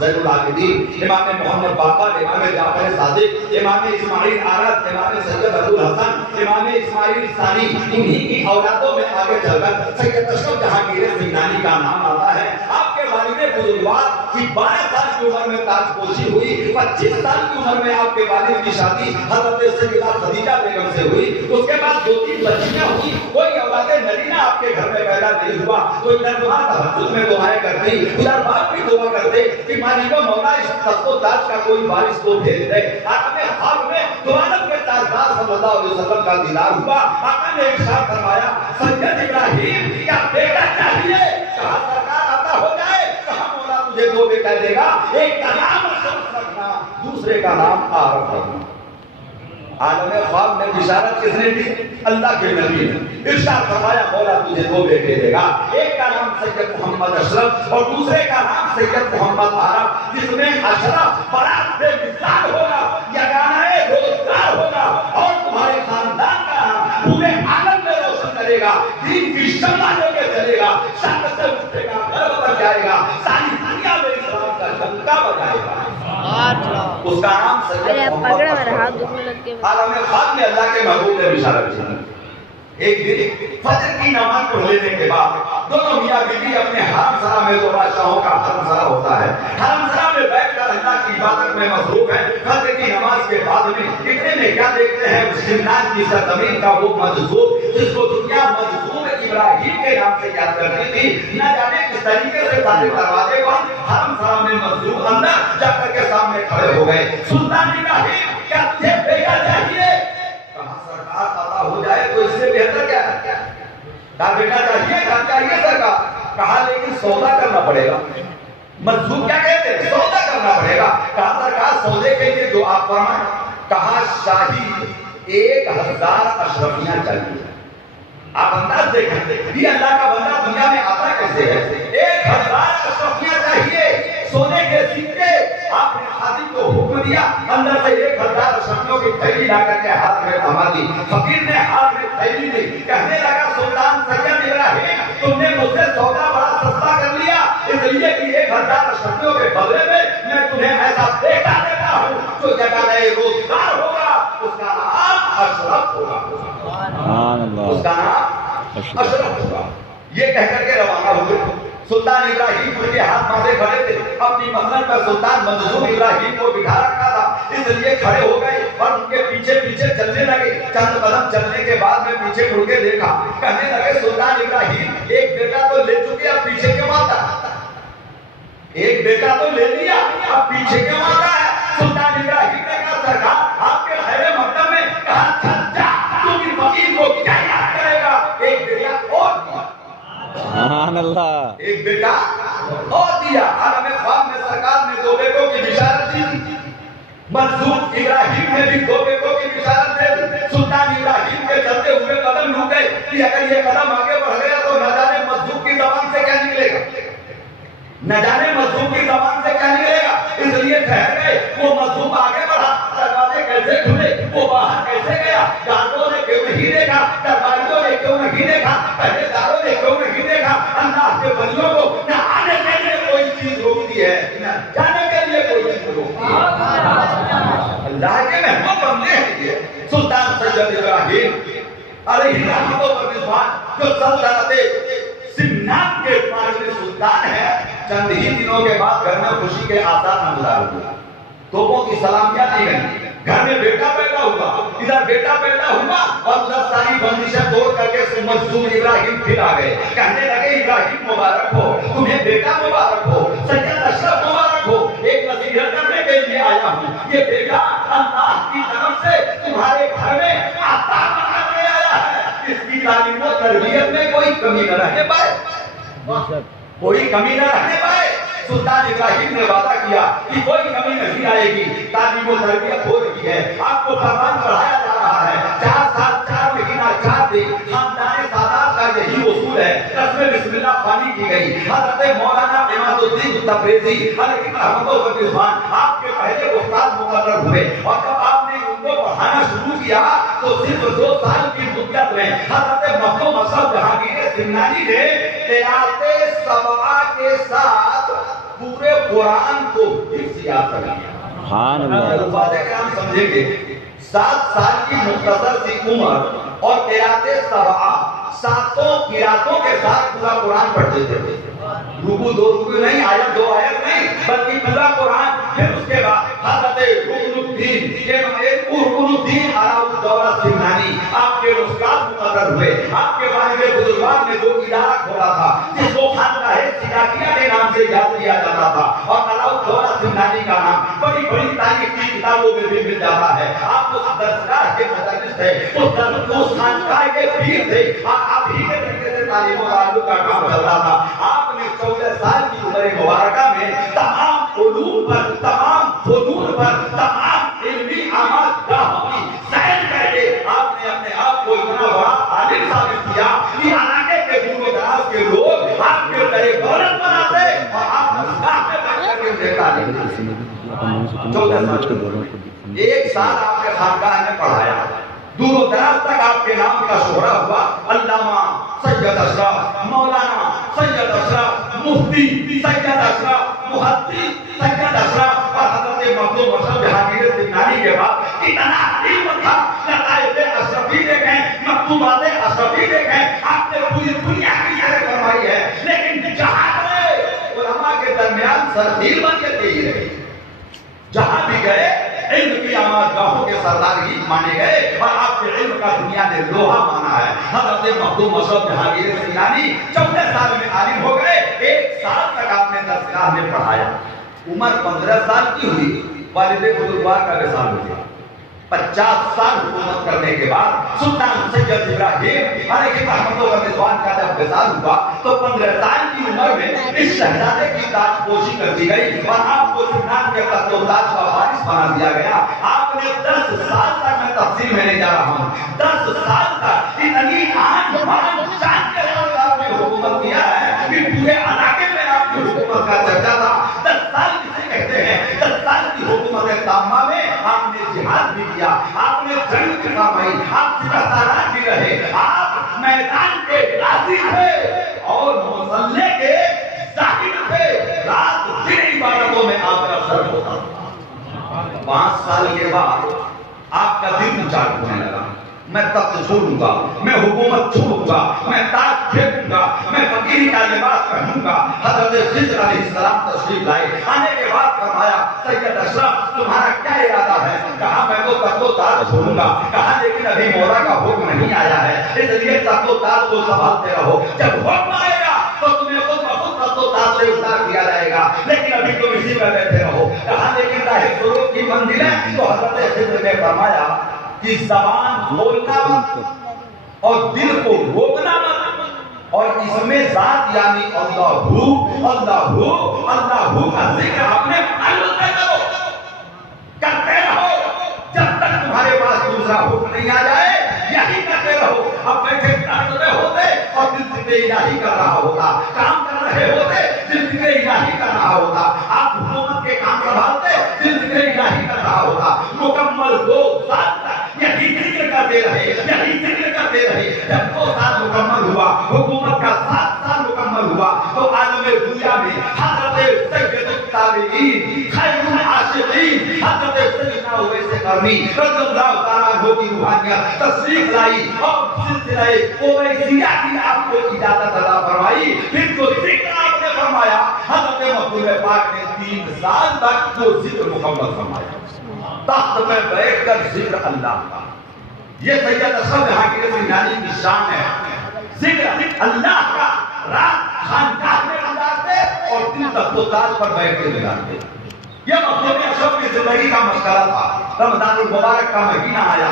زین العابدین، امام محمد باقر، امام جعفر صادق، امام اسماعیل آرد، امام سید ابوالحسن، امام اسماعیل ثانی، انہی کی اولادوں میں آگے چل کر سید اشرف جہانگیر زمنانی کا نام آتا ہے۔ آپ کے والد بزرگوار کی 12 سال کی عمر میں تاج پوشی ہوئی، 25 سال کی عمر میں آپ کے والد کی شادی حضرت سیدہ خدیجہ بیگم سے ہوئی، اس کے بعد 2-3 بچیاں ہوئی، کوئی اولاد نرینہ آپ کے گھر میں پیدا نہیں ہوا، تو ادھر دعا تہجد میں دعائیں کرتی، ادھر باپ بھی دعا کرتے کہ مالک و مولا اس تخت و تاج کا کوئی وارث کو بھیج دے۔ آقا نے خواب میں دوالب کے تاجدار صلی اللہ علیہ وسلم کا دیدار ہوا، آقا نے ارشاد فرمایا سید ابراہیم کیا بیٹا چاہیے؟ کہا سرکار عطا ہو جائے، کہا مولا تجھے 2 بیٹا دے گا، ایک کا نام اشرف رکھنا، دوسرے کا نام عارف رکھنا۔ عالم خواب میں بشارت کس نے دی؟ اللہ کے نبی نے ارشاد فرمایا مولا تجھے 2 بیٹے دے گا، ایک کا نام سید محمد اشرف اور دوسرے کا نام سید محمد عارف، جس میں اشرف بڑا بے مثال ہوگا، یگانہ روزگار ہوگا اور تمہارے خاندان کا نام پورے عالم میں روشن کرے گا، دین کی شمع لے کے چلے گا، شک سے اٹھے گا، گھر بدل جائے گا، ساری دنیا میں اسلام کا ڈنکا بجائے گا۔ اس کا نام سید محمد اشرف۔ عالم خواب میں اللہ کے محبوب نے بشارت دی۔ ایک دن فجر کی نماز پڑھ لینے کے بعد دونوں میاں بیوی اپنے حرم سرا میں، جو بادشاہوں کا حرم سرا ہوتا ہے، حرم سرا میں بیٹھ کر اللہ کی عبادت میں مصروف ہیں۔ فجر کی نماز کے بعد میں اتنے میں کیا دیکھتے ہیں؟ سمنان کی سرزمین کا وہ مجذوب جس کو دنیا مجذوب ابراہیم کے نام سے یاد کرتی تھی، نہ جانے کس طریقے سے سارے دروازے پر حرم سرا میں مجذوب اندر جا کر کے سامنے کھڑے ہو گئے۔ سلطان ابراہیم کیا تجھے بیٹا چاہیے؟ کہا سرکار عطا ہو جائے تو اس سے بہتر کیا ہے؟ کہا بیٹا چاہیے؟ کہا چاہیے سرکار۔ کہا لیکن سودا کرنا پڑے گا۔ مجذوب کیا کہتے ہیں؟ سودا کرنا پڑے گا۔ کہا سرکار سودے کے لیے جو آپ فرمائیں۔ کہا شاہی 1000 اشرفیاں چاہیے۔ آپ انداز دیکھیں یہ اللہ کا بندہ دنیا میں آتا کیسے ہے؟ 1000 اشرفیاں چاہیے، سونے کے سکے۔ آپ نے خادم کو حکم دیا اندر سے 1000 اشرفیوں کی تھیلی لا کر کے ہاتھ میں تھما دی۔ فقیر نے ہاتھ میں تھیلی دی، کہنے لگا سلطان سید ابراہیم تم نے مجھ سے سودا بڑا سستا کر لیا، اس لیے کہ 1000 اشرفیوں کے بدلے میں تمہیں ایسا بیٹا دیتا ہوں جو جگہ نئے روزگار ہوگا، اس کا نام اشرف ہوگا، اس کا نام اشرف ہوگا۔ یہ کہہ کر کے روانہ ہوئے۔ سلطان ابراہیم ان کے ہاتھ باندھے کھڑے تھے، اپنی مسند پر سلطان مجذوب ابراہیم کو بٹھا رکھا تھا، اس لیے کھڑے ہو گئے اور ان کے پیچھے پیچھے چلنے لگے۔ چند قدم چلنے کے بعد میں پیچھے مڑ کے دیکھا، کہنے لگے سلطان ابراہیم ایک بیٹا تو لے چکے، اب پیچھے کیوں آتا؟ ایک بیٹا تو لے لیا، اب پیچھے کیوں آتا ہے؟ سلطان ابراہیم نے کہا سرکار آپ کے خیر مقدم میں، کہا چھجا تو بھی فقیر کو کیا یاد کرے گا؟ ایک بیٹا اور دیا، سبحان اللہ، ایک بیٹا اور دیا۔ عالم خواب میں سرکار نے 2 بیٹوں کی بشارت دی۔ مجذوب ابراہیم نے بھی 2 بیٹوں کی بشارت دے دی۔ سلطان ابراہیم کے چلتے ہوئے قدم رک گئے کہ اگر یہ قدم آگے بڑھ گیا تو نہ جانے مجذوب کی زبان سے کیا نکلے گا، نہ جانے مجذوب کی زبان سے کیا نکلے گا، اس لیے ٹھہر گئے۔ وہ مجذوب آگے بڑھا، دروازے کیسے کھلے، وہ باہر کیسے گیا، گاردوں نے کیوں نہیں دیکھا، درباریوں نے کیوں نہیں دیکھا، پہرے داروں نے کیوں نہیں دیکھا۔ اللہ کے بندوں کو نہ آنے کے لیے کوئی چیز روکتی ہے، نہ جانے کے لیے کوئی چیز روکتی ہے۔ اللہ کے محبوب بندے ہیں یہ سلطان سید ابراہیم علیہ رحمت و رضوان، جو سلطنت سمنان کے پاروی سلطان ہے۔ چند ہی دنوں کے بعد گھر میں خوشی کے آثار نمودار ہوئے، توپوں کی سلامیاں دی گئیں، گھر میں بیٹا پیدا ہوا، ادھر بیٹا پیدا ہوا اور ادھر ساری بندشیں توڑ کر کے مجذوب ابراہیم پھر آ گئے، کہنے لگے ابراہیم مبارک ہو، تمہیں بیٹا مبارک ہو، سید اشرف مبارک ہو، ایک نصیحت کرنے کے لیے آیا ہوں، یہ بیٹا اللہ کی طرف سے تمہارے گھر میں عطا بنا کے آیا ہے، اس کی تعلیم و تربیت میں کوئی کمی نہ رہنے پائے، کوئی کمی نہ رہنے پائے۔ سلطان ابراہیم نے وعدہ کیا کہ کوئی کمی نہیں آئے گی، تعلیم و تربیت ہو رہی ہے، آپ کو فرمان پڑھایا جا رہا ہے، 4 سال 4 مہینہ 4 دن خاندان سادات کا یہی اصول ہے۔ رسم بسم اللہ خوانی کی گئی، حضرت مولانا عماد الدین تبریزی علیہ رحمت و رضوان آپ کے پہلے استاد مقرر ہوئے، اور جب آپ نے ان کو پڑھانا شروع کیا تو صرف 2 سال کی مدت میں حضرت مخدوم اشرف جہانگیر سمنانی نے قرأت سبعہ کے ساتھ پورے قرآن کو حفظ یاد کر لیا۔ سبحان اللہ، فاتح کرام سمجھیں گے 7 سال کی مختصر سی عمر اور قرأت سبعہ 7 قرأتوں کے ساتھ پورا قرآن پڑھتے تھے۔ رکوع 2 رکوع نہیں، آیت 2 آیت نہیں، بلکہ پورا قرآن۔ پھر اس کے بعد حضرت رکن الدین علاء الدولہ سمنانی آپ کے استاد مقرر ہوئے۔ آپ کے والد بزرگوار نے جو ادارہ کھولا تھا جس کو خانقاہ سراجیہ کے نام سے یاد کیا جاتا تھا، اور علاء الدولہ سمنانی کا نام بڑی بڑی تاریخ کی کتابوں میں بھی مل جاتا ہے۔ آپ اس درسگاہ کے مدرس تھے، اس خانقاہ کے پیر تھے، آپ ہی کے طریقے سے تعلیم و تعلق کا کام چلتا تھا۔ آپ نے 14 سال کی عمر مبارکہ میں تمام علوم پر، تمام فنون پر، تمام علمی اعمال گاہوں کی سیر کر کے آپ نے اپنے آپ کو اتنا بڑا عالم ثابت کیا کہ علاقے کے دور و دراز کے لوگ آپ کے درے دولت بناتے اور آپ مسجد میں بیٹھ کر کے انہیں تعلیم دیتے۔ 14 سال، 1 سال آپ نے خانقاہ میں پڑھایا، دور و دراز تک آپ کے نام کا شہرہ ہوا۔ علامہ سید اشرف، مولانا سید اشرف، مفتی سید اشرف، محدث سید اشرف، اور حضرت مخدوم اشرف جہانگیر سمنانی کے بعد اتنا علم تھا، لطائف اشرفی دیکھیں، مکتوبات اشرفی دیکھیں، آپ نے پوری دنیا کی سیر فرمائی ہے، لیکن جہاں گئے علماء کے درمیان سرخیل بن کے ہی رہے۔ جہاں بھی گئے علم کی آماد گاہوں کے سردار مانے گئے، اور آپ کے علم کا دنیا نے لوہا مانا ہے۔ حضرت مخدوم اشرف جہانگیر سمنانی 14 سال میں عالم ہو گئے، 1 سال تک آپ نے درسگاہ میں پڑھایا۔ عمر 15 سال کی ہوئی، والد بزرگوار کا وصال ہو گیا۔ 50 سال حکومت کرنے کے بعد سلطان سید ابراہیم علیہ رحمۃ اللہ کا جب وصال ہوا تو 15 سال کی عمر میں اس شہزادے کی تاج پوشی کر دی گئی اور آپ کو سلطان کے تخت و تاج کا وارث بنا دیا گیا۔ آپ نے 10 سال تک، میں تفصیل میں نہیں جا رہا ہوں، 10 سال تک اتنی آن بان شان کے ساتھ آپ نے حکومت کیا ہے کہ پورے علاقے میں آپ کی حکومت کا چرچا تھا۔ 10 سال کسے کہتے ہیں؟ 10 سال کی حکومت تامہ میں آپ نے جہاد بھی کیا، آپ نے جنگ بھی فرمائی، آپ سپہ سالار بھی رہے، آپ میدان کے غازی تھے اور مصلے کے زاہد تھے۔ رات دن عبادتوں میں آپ کا سر ہوتا تھا۔ 5 سال کے بعد آپ کا دل اونچا ہونے لگا، میں تخت چھوڑوں گا، میں حکومت چھوڑوں گا، میں تاج پھینکوں گا، میں فقیری کا لباس پہنوں گا۔ حضرت خضر علیہ السلام تشریف لائے، آنے کے بعد فرمایا سید اشرف تمہارا کیا ارادہ ہے؟ کہا میں تو تخت و تاج چھوڑوں گا۔ کہا لیکن ابھی مولا کا حکم نہیں آیا ہے، اس لیے تخت و تاج کو سنبھالتے رہو، جب حکم آئے گا تو تمہیں خود بخود تخت و تاج سے اتار دیا جائے گا، لیکن ابھی تم اسی میں بیٹھے رہو۔ کہا لیکن راہ سلوک کی منزل ہے، تو حضرت خضر نے فرمایا کہ زبان بولنا مت اور دل کو روکنا مت، اور اس میں ذات یعنی اللہ کا ذکر اپنے قلب سے کرو، کرتے رہو جب تک تمہارے پاس دوسرا حکم نہیں آ جائے، یہی کرتے رہو۔ اب بیٹھے میں ہوتے اور دل ذکر الہی کر رہا ہوتا، کام کر رہے ہوتے دل ذکر الہی کر رہا ہوتا، آپ حکومت کے کام سنبھالتے دل ذکر الہی کر رہا ہوتا۔ مکمل 2 سال تک یہی ذکر کرتے رہے، یہی ذکر کرتے رہے۔ جب 2 سال مکمل ہوا، حکومت کا 7 سال مکمل ہوا، تو عالم دنیا میں حضرت سید التابعین خیر العاشقین حضرت سیدنا اویس قرنی رضی اللہ تعالیٰ عنہ کی روحانیت تشریف لائی اور سلسلہ اویسیہ کی آپ کو اجازت عطا فرمائی۔ پھر جو ذکر آپ نے فرمایا، حضرت محبوب پاک نے 3 سال تک وہ ذکر مکمل فرمایا، تخت میں بیٹھ کر ذکر اللہ کا۔ یہ سید اشرف جہانگیر سمنانی کی شان ہے، ذکر اللہ کا رات خانقاہ میں گزارتے اور دن تخت و تاج پر بیٹھ کے گزارتے۔ یہ محبوب اشرف کی زندگی کا مشغلہ تھا۔ رمضان المبارک کا مہینہ آیا،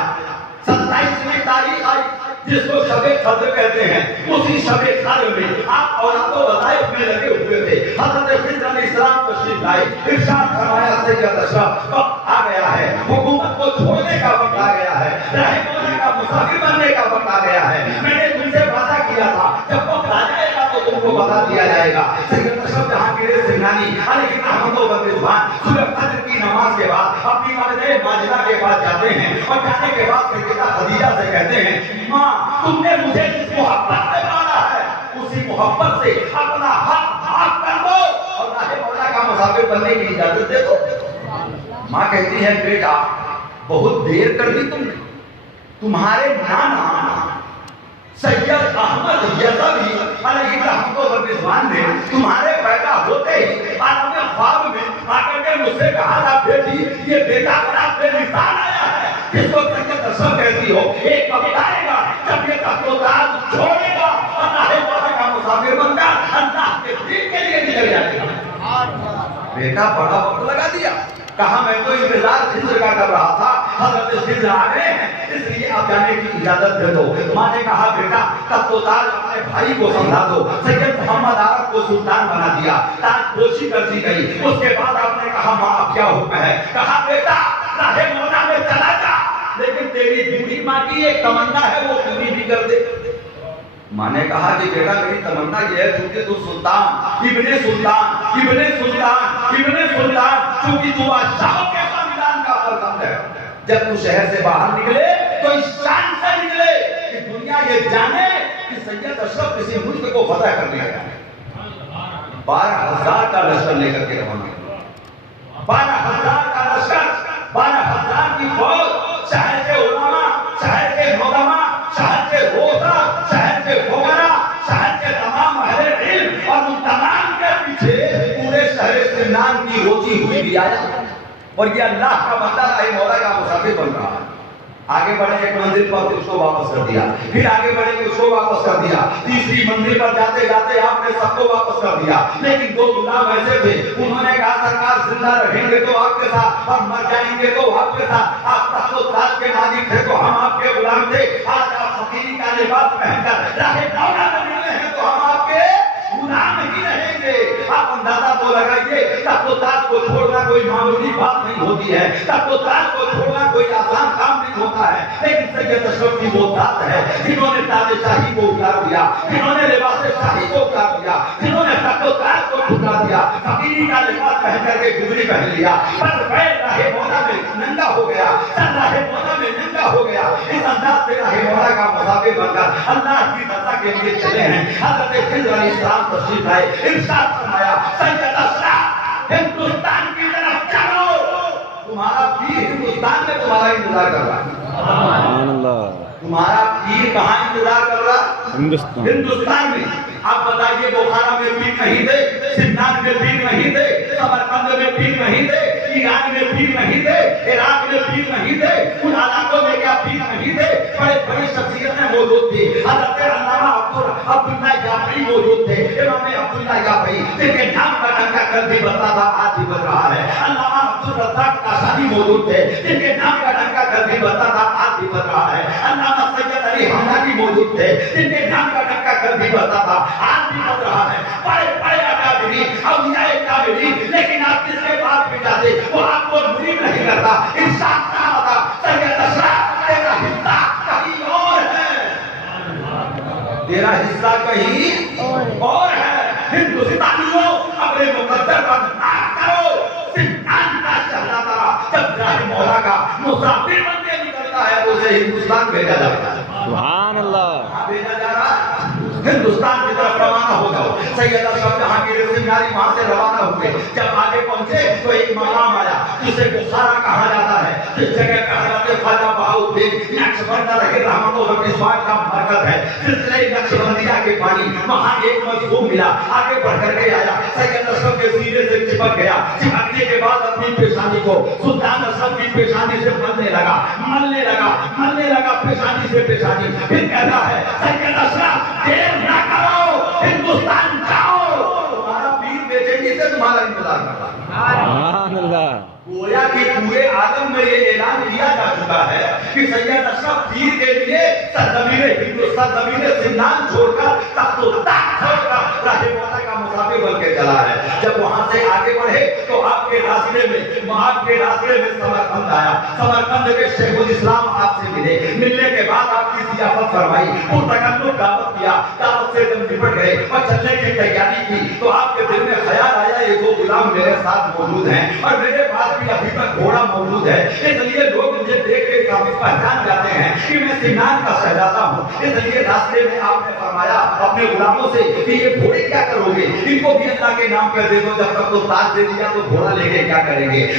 27ویں تاریخ آئی جس کو شب قدر کہتے ہیں۔ اسی شب قدر میں آپ اولاد و وظائف میں لگے ہوئے تھے۔ حضرت خضر علیہ السلام تشریف لائے، ارشاد فرمایا سید اشرف وقت آ گیا ہے، حکومت کو چھوڑنے کا وقت آ گیا ہے، رہنے ہونے کا مسافر بننے کا وقت آ گیا ہے۔ میں نے تم سے وعدہ کیا تھا جب وقت آ جائے گا تو تم کو بتا دیا جائے گا۔ سید اشرف جہانگیر سمنانی علیہ رحمۃ اللہ صبح فجر کی نماز کے بعد اپنی والدہ ماجدہ کے پاس جاتے ہیں اور جانے کے بعد سیدہ خدیجہ سے کہتے ہیں ماں تم نے مجھے جس محبت سے مانا ہے اسی محبت سے اپنا حق معاف کر دو اور راہ مولا کا مسافر بننے کی اجازت دے دو۔ ماں کہتی ہے بیٹا بہت دیر کر دی تم نے، تمہارے نانا سید احمد یزوی علیہ رحمۃ و رضوان نے تمہارے پیدا ہوتے ہی عالم خواب میں آ کر کے مجھ سے کہا تھا بیٹی یہ بیٹا بڑا بے مثال آیا ہے جس کو سید اشرف کہتی ہو ایک وقت آئے گا جب یہ تخت و تاج چھوڑے گا اللہ تعالیٰ کا مسافر بن کر اللہ کے دین کے لیے نکل جائے گا۔ بیٹا بڑا وقت لگا دیا، کہا میں تو انتظار خضر کا کر رہا تھا، حضرت خضر آ گئے ہیں اس لیے آپ جانے کی اجازت دے دو۔ ماں نے کہا بیٹا تخت و تاج اپنے بھائی کو سمجھا دو۔ سید محمد عارف کو سلطان بنا دیا، تاج پوشی کر دی گئی۔ اس کے بعد آپ نے کہا ماں اب کیا حکم ہے؟ کہا بیٹا راہ مولا میں چلا جا، لیکن تیری بیوی ماں کی ایک تمنا ہے وہ پوری بھی کر دے۔ ماں نے کہا کہ بیٹا میری تمنا یہ ہے چونکہ تو سلطان ابن سلطان ابن سلطان ابن سلطان چونکہ تو بادشاہوں کے خاندان کا فرزند ہے، جب تو شہر سے باہر نکلے تو اس شان سے نکلے کہ دنیا یہ جانے کہ سید اشرف کسی ملک کو فتح کرنے آیا ہے۔ 12,000 کا لشکر لے کر کے روانہ ہوا، 12,000 کا لشکر، 12,000 کی فوج، شہر کے علماء، شہر کے مولما، شہر کے روزہ، شہر کے فقراء، شہر کے تمام اہل علم اور ان تمام کے پیچھے پورے شہر سمنان کی روتی ہوئی بھی آیا اور یہ اللہ کا بندہ راہ مولا کا مسافر بن رہا ہے۔ آگے بڑھے ایک منزل پر اس کو واپس کر دیا، پھر آگے بڑھے اس کو واپس کر دیا، تیسری منزل پر جاتے جاتے آپ نے سب کو واپس کر دیا، لیکن دو غلام ایسے تھے انہوں نے کہا سرکار زندہ رہیں گے تو آپ کے ساتھ اور مر جائیں گے تو آپ کے ساتھ، آپ تخت و تاج کے مالک تھے تو ہم آپ کے غلام تھے، آج آپ فقیری کا لباس پہن کر راہ مولا میں نکلے ہیں تو ہم آپ کے غلام ہی رہیں گے۔ آپ اندازہ تو لگائیے تخت و تاج کو چھوڑنا کوئی معمولی بات نہیں ہوتی ہے، تخت و تاج کو چھوڑنا کوئی آسان کام نہیں ہوتا ہے، لیکن سید اشرف کی وہ ذات ہے جنہوں نے تاج شاہی کو اتار دیا، جنہوں نے لباس شاہی کو اتار دیا، جنہوں نے تخت و تاج کو ٹھکرا دیا، فقیری کا لباس پہن کر کے گزری پہن لیا، پر پیر راہ مولا میں ننگا ہو گیا، سر راہ مولا میں ننگا ہو گیا، اس انداز سے راہ مولا کا مسافر بن کر اللہ کی رضا کے لیے چلے ہیں۔ حضرت خضر علیہ السلام تشریف لائے، ارشاد فرمایا سید اشرف ہندوستان کی طرف چلو، تمہارا پیر ہندوستان میں تمہارا انتظار کر رہا ہے۔ سبحان اللہ، تمہارا پیر کہاں انتظار کر رہا؟ ہندوستان میں۔ آپ بتائیے بخارا میں پیر نہیں تھے، سمنان میں پیر نہیں تھے، سمرقند میں پیر نہیں تھے، ایران میں پیر نہیں تھے، عراق میں پیر نہیں تھے، ان علاقوں میں کیا پیر نہیں تھے؟ بڑے بڑی شخصیتیں موجود تھی، حضرت علامہ عبداللہ جعفری موجود تھے، امام عبداللہ جعفری جن کے نام کا ڈنکا کل بھی بجتا تھا آج بھی بج رہا ہے، علامہ عبدالرزاق کاشانی موجود تھے جن کے نام کا ڈنکا کل بھی بجتا تھا آج بھی بج رہا ہے، علامہ سید علی حمدانی موجود تھے جن کے نام کا ڈنکا کل بھی بجتا تھا آج بھی بج رہا ہے، بڑے بڑے اکابرین اولیاء کاملین، لیکن آپ جس کے پاس بھی جاتے وہ آپ کو مرید نہیں کرتا، ارشاد کہا تھا سید اشرف تیرا حصہ کہیں اور ہے، تیرا حصہ کہیں اور ہے۔ ہندوستانیوں اپنے مقدر پر ناز کرو، سمنان کا شہزادہ جب راہ مولا کا مسافر بن کے نکلتا ہے تو اسے ہندوستان بھیجا جاتا ہے۔ سبحان اللہ، کہاں بھیجا جا رہا؟ ہندوستان کی طرف روانہ ہو جاؤ۔ سید اشرف جہاں کی رسمداری وہاں سے روانہ ہوئے، جب آگے پہنچے تو ایک مقام آیا جسے بخارا کہا جاتا ہے، جس جگہ کا حضرت خواجہ بہاؤالدین نقشبند علیہ رحمۃ و رضوان کا مرکز ہے، سلسلہ نقشبندیہ کے بانی وہاں ایک مضمون ملا، آگے بڑھ کر کے آیا، سید اشرف کے سینے سے چپک گیا، چپکنے کے بعد اپنی پیشانی کو سلطان اشرف کی پیشانی سے ملنے لگا، ملنے لگا، ملنے لگا پیشانی سے پیشانی، پھر کہتا ہے سید اشرف دیر نہ کرو، ہندوستان جاؤ، تمہارا پیر بے چینی سے تمہارا انتظار کر رہا ہے۔ سبحان اللہ، گویا کہ پورے عالم میں یہ اعلان کیا جا چکا ہے کہ سید اشرف پیر کے لیے سرزمین ہندوستان، سرزمین سمنان چھوڑ کر تخت و تاج چھوڑ کر راہ مولا کا مسافر بن کے چلا ہے۔ جب وہاں سے آگے بڑھے تو آپ کے راستے میں سمرقند آیا، سمرقند کے شیخ الاسلام آپ سے ملے، ملنے کے بعد آپ کی ضیافت فرمائی، پرتکلف دعوت کیا، دعوت سے جب نپٹ گئے اور چلنے کی تیاری کی تو آپ کے دل میں خیال آیا یہ دو غلام میرے ساتھ موجود ہیں اور میرے پاس بھی ابھی تک گھوڑا موجود ہے، اس لیے لوگ مجھے دیکھ کے پہچان جاتے ہیں کہ میں سمنان کا شہزادہ ہوں۔ اس لیے راستے میں آپ نے فرمایا اپنے غلاموں سے کہ یہ گھوڑے کیا کرو گے، ان کو بھی اللہ کے نام کر دے دو، جب تک تو تاج دے دیا تو گھوڑا لے کے کیا کریں گے۔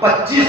25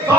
100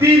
3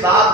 7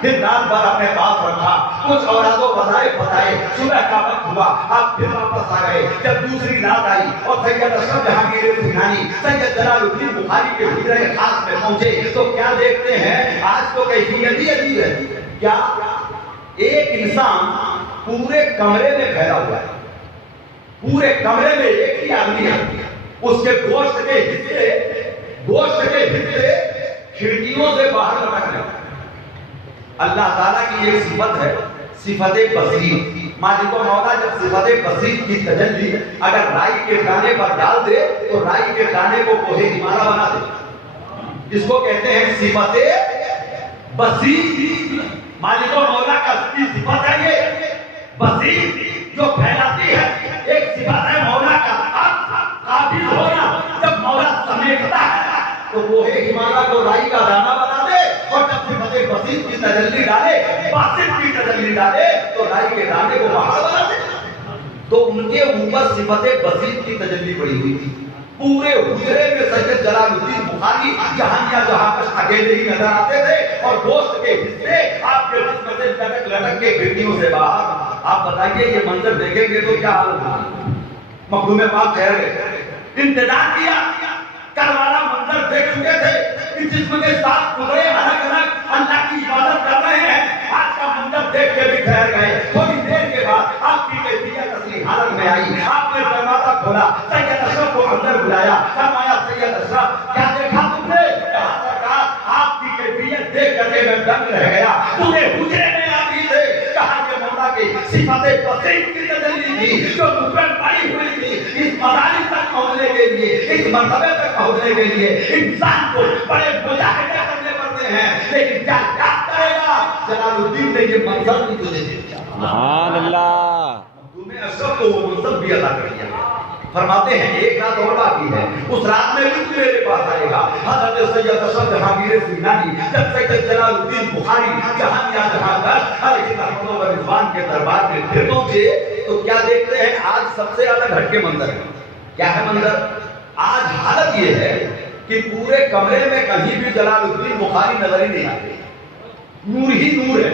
پھر رات بھر اپنے پاس رکھا، کچھ اورادوں بتائے، صبح کا وقت ہوا، آپ پھر واپس آ گئے۔ جب دوسری رات آئی اور سید اشرف جہانگیر سنانی سید جلال الدین بخاری کے حجرہ خاص میں پہنچے تو کیا دیکھتے ہیں؟ آج تو کیفیت ہی عجیب ہے۔ کیا ایک انسان پورے کمرے میں پھیلا ہوا ہے، پورے کمرے میں ایک ہی آدمی ہے، اس کے گوشت کے حصے کھڑکیوں سے باہر لٹک رہے ہیں۔ اللہ تعالیٰ کی ایک صفت ہے، صفت بصیر۔ مالک و مولا جب صفت بصیر کی تجلی اگر رائی کے دانے پر ڈال دے تو رائی کے دانے کو کوہ ہمالیہ بنا دے۔ اس کو کہتے ہیں صفت بصیر۔ مالک و مولا کا صفت ہے یہ بصیر جو پھیلاتی ہے۔ ایک صفت ہے مولا کا قابل ہونا، جب مولا سمیٹتا ہے تو وہ ہمالیہ کو رائی کا دانہ بنا دے، اور جب صفت بصیر کی تجلی ڈالے، باسط کی تجلی ڈالے تو رائی کے دانے کو باہر بنا دے۔ تو ان کے اوپر صفت بصیر کی تجلی پڑی ہوئی تھی۔ پورے حجرے میں سید جلال الدین بخاری جہاں اکیلے ہی نظر آتے تھے، اور گوشت کے حصے آپ کے جسم سے لٹک کے کھڑکیوں سے باہر۔ آپ بتائیے یہ منظر دیکھیں گے تو کیا حال ہوگا؟ مخدوم پاک ٹھہر گئے، انتظار کیا، کروالا منظر دیکھ چکے تھے کہ جسم کے ساتھ ٹکڑے الگ الگ اللہ کی عبادت کر رہے ہیں۔ آج کا منظر دیکھ کے بھی ٹھہر گئے۔ تھوڑی دیر کے بعد آپ کی کیفیت اصلی حالت میں آئی۔ آپ نے دروازہ کھولا، سید اشرف کو اندر بلایا، فرمایا سید اشرف کیا دیکھا تم نے؟ کہا سرکار آپ کی کیفیت دیکھ کر کے میں دنگ رہ گیا، پورے حجرے میں آتی تھے۔ کہا یہ مولا کی صفت بصیر کی تجلی تھی جو مجھ پر پڑی ہوئی تھی۔ اس مدارج تک پہنچنے کے لیے، اس مرتبے تک پہنچنے کے لیے انسان کو بڑے مجاہدے کرنے پڑتے ہیں، لیکن کیا کرے گا؟ جلال الدین نے یہ منظر بھی تجھے دے دیا۔ سبحان اللہ۔ تمہیں اشرف کو وہ منصب بھی عطا کر دیا۔ فرماتے ہیں ایک رات اور باقی ہے، اس رات میں بھی تو میرے پاس آئے گا۔ حضرت سید اشرف جہانگیر سنانی جب سید جلال الدین بخاری جہاں علیہ رحمت و رضوان کے دربار میں پھر پہنچے تو کیا دیکھتے ہیں؟ آج سب سے الگ ہٹ کے منظر ہے۔ کیا ہے منظر؟ آج حالت یہ ہے کہ پورے کمرے میں کہیں بھی جلال الدین بخاری نظر ہی نہیں آتے، نور ہی نور ہے،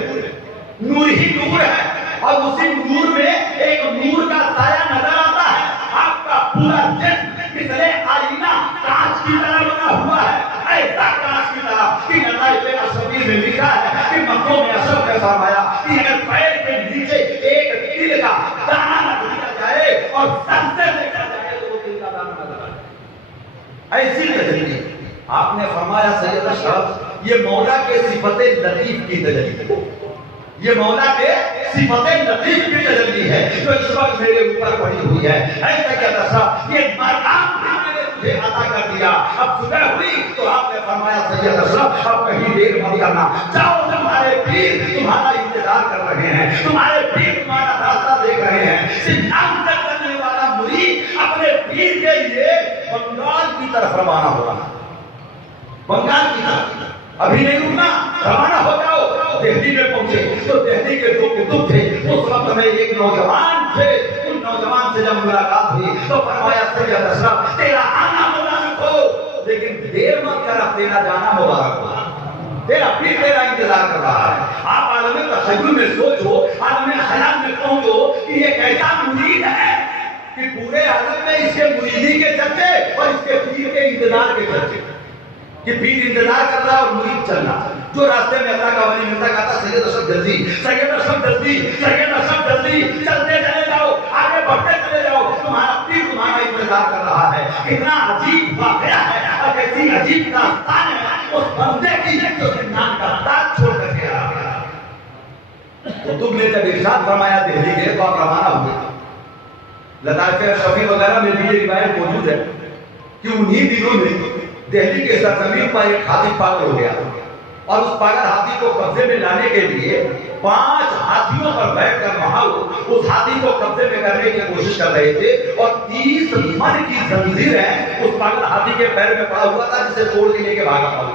نور ہی نور ہے، اور اسی نور میں ایک نور کا سایہ نظر آتا ہے۔ آپ کا پورا جسم مثل آئینہ کانچ کی طرح بنا ہوا ہے، ایسا کانچ کی طرح کہ نتائج اشرفی میں لکھا ہے کہ مکوں میں اشرف نے فرمایا کہ اگر پیر کے نیچے ایک تل کا دانہ نہ دیا جائے اور سر سے دیکھا جائے تو وہ تل کا دانہ نظر آئے۔ ایسی تجلی آپ نے فرمایا سید اشرف یہ مولا کے صفت لطیف کی تجلی ہے، یہ مولا کے صفت لطیف کی تجلی ہے جو اس وقت میرے اوپر پڑی ہوئی ہے۔ ایسا کیا اشرف یہ مقام بھی میں نے تجھے عطا کر دیا۔ اب صبح ہوئی تو آپ نے فرمایا سید اشرف اب کہیں دیر مت کرنا، جاؤ تمہارے پیر تمہارا انتظار کر رہے ہیں، تمہارے پیر تمہارا راستہ دیکھ رہے ہیں۔ سنان سے چلنے والا مرید اپنے پیر کے لیے بنگال کی طرف روانہ ہو رہا، بنگال کی طرف ابھی نہیں رکنا، روانہ ہو جاؤ۔ دہلی میں پہنچے تو دہلی کے دو کتب تھے، اس وقت میں ایک نوجوان تھے، ان نوجوان سے جب ملاقات ہوئی تو فرمایا سید اشرف تیرا آنا مبارک ہو، لیکن دیر مت کر، اب تیرا جانا مبارک ہو، تیرا پیر تیرا انتظار کر رہا ہے۔ آپ عالم تخیل میں سوچو، عالم خیال میں پہنچو کہ یہ کیسا مرید ہے کہ پورے عالم میں اس کے مریدی کے چرچے اور اس کے پیر کے انتظار کے چرچے، کہ پیر انتظار کر رہا اور مرید چل رہا۔ جو راستے میں اللہ کا ولی ملتا کہتا سید اشرف جلدی، سید اشرف جلدی، سید اشرف جلدی، چلتے چلے جاؤ، آگے بڑھتے چلے جاؤ، تمہارا پیر تمہارا انتظار کر رہا ہے۔ کتنا عجیب واقعہ ہے اور کیسی عجیب داستان ہے اس بندے کی جو زندان کا تاج چھوڑ کر کے آ گیا۔ قطب نے جب ارشاد فرمایا دہلی گئے تو آپ روانہ ہوئے۔ لطائف اشرفی وغیرہ میں بھی یہ روایت موجود ہے کہ انہی دنوں میں دہلی کے سرزمین پر ایک ہاتھی پاگل ہو گیا اور اس پاگل ہاتھی کو قبضے میں لانے کے لیے 5 ہاتھیوں پر بیٹھ کر وہاں اس ہاتھی کو قبضے میں کرنے کی کوشش کر رہے تھے، اور 30 من کی زنجیریں اس پاگل ہاتھی کے پیر میں پڑا ہوا تھا جسے توڑ کے لے کے بھاگا تھا۔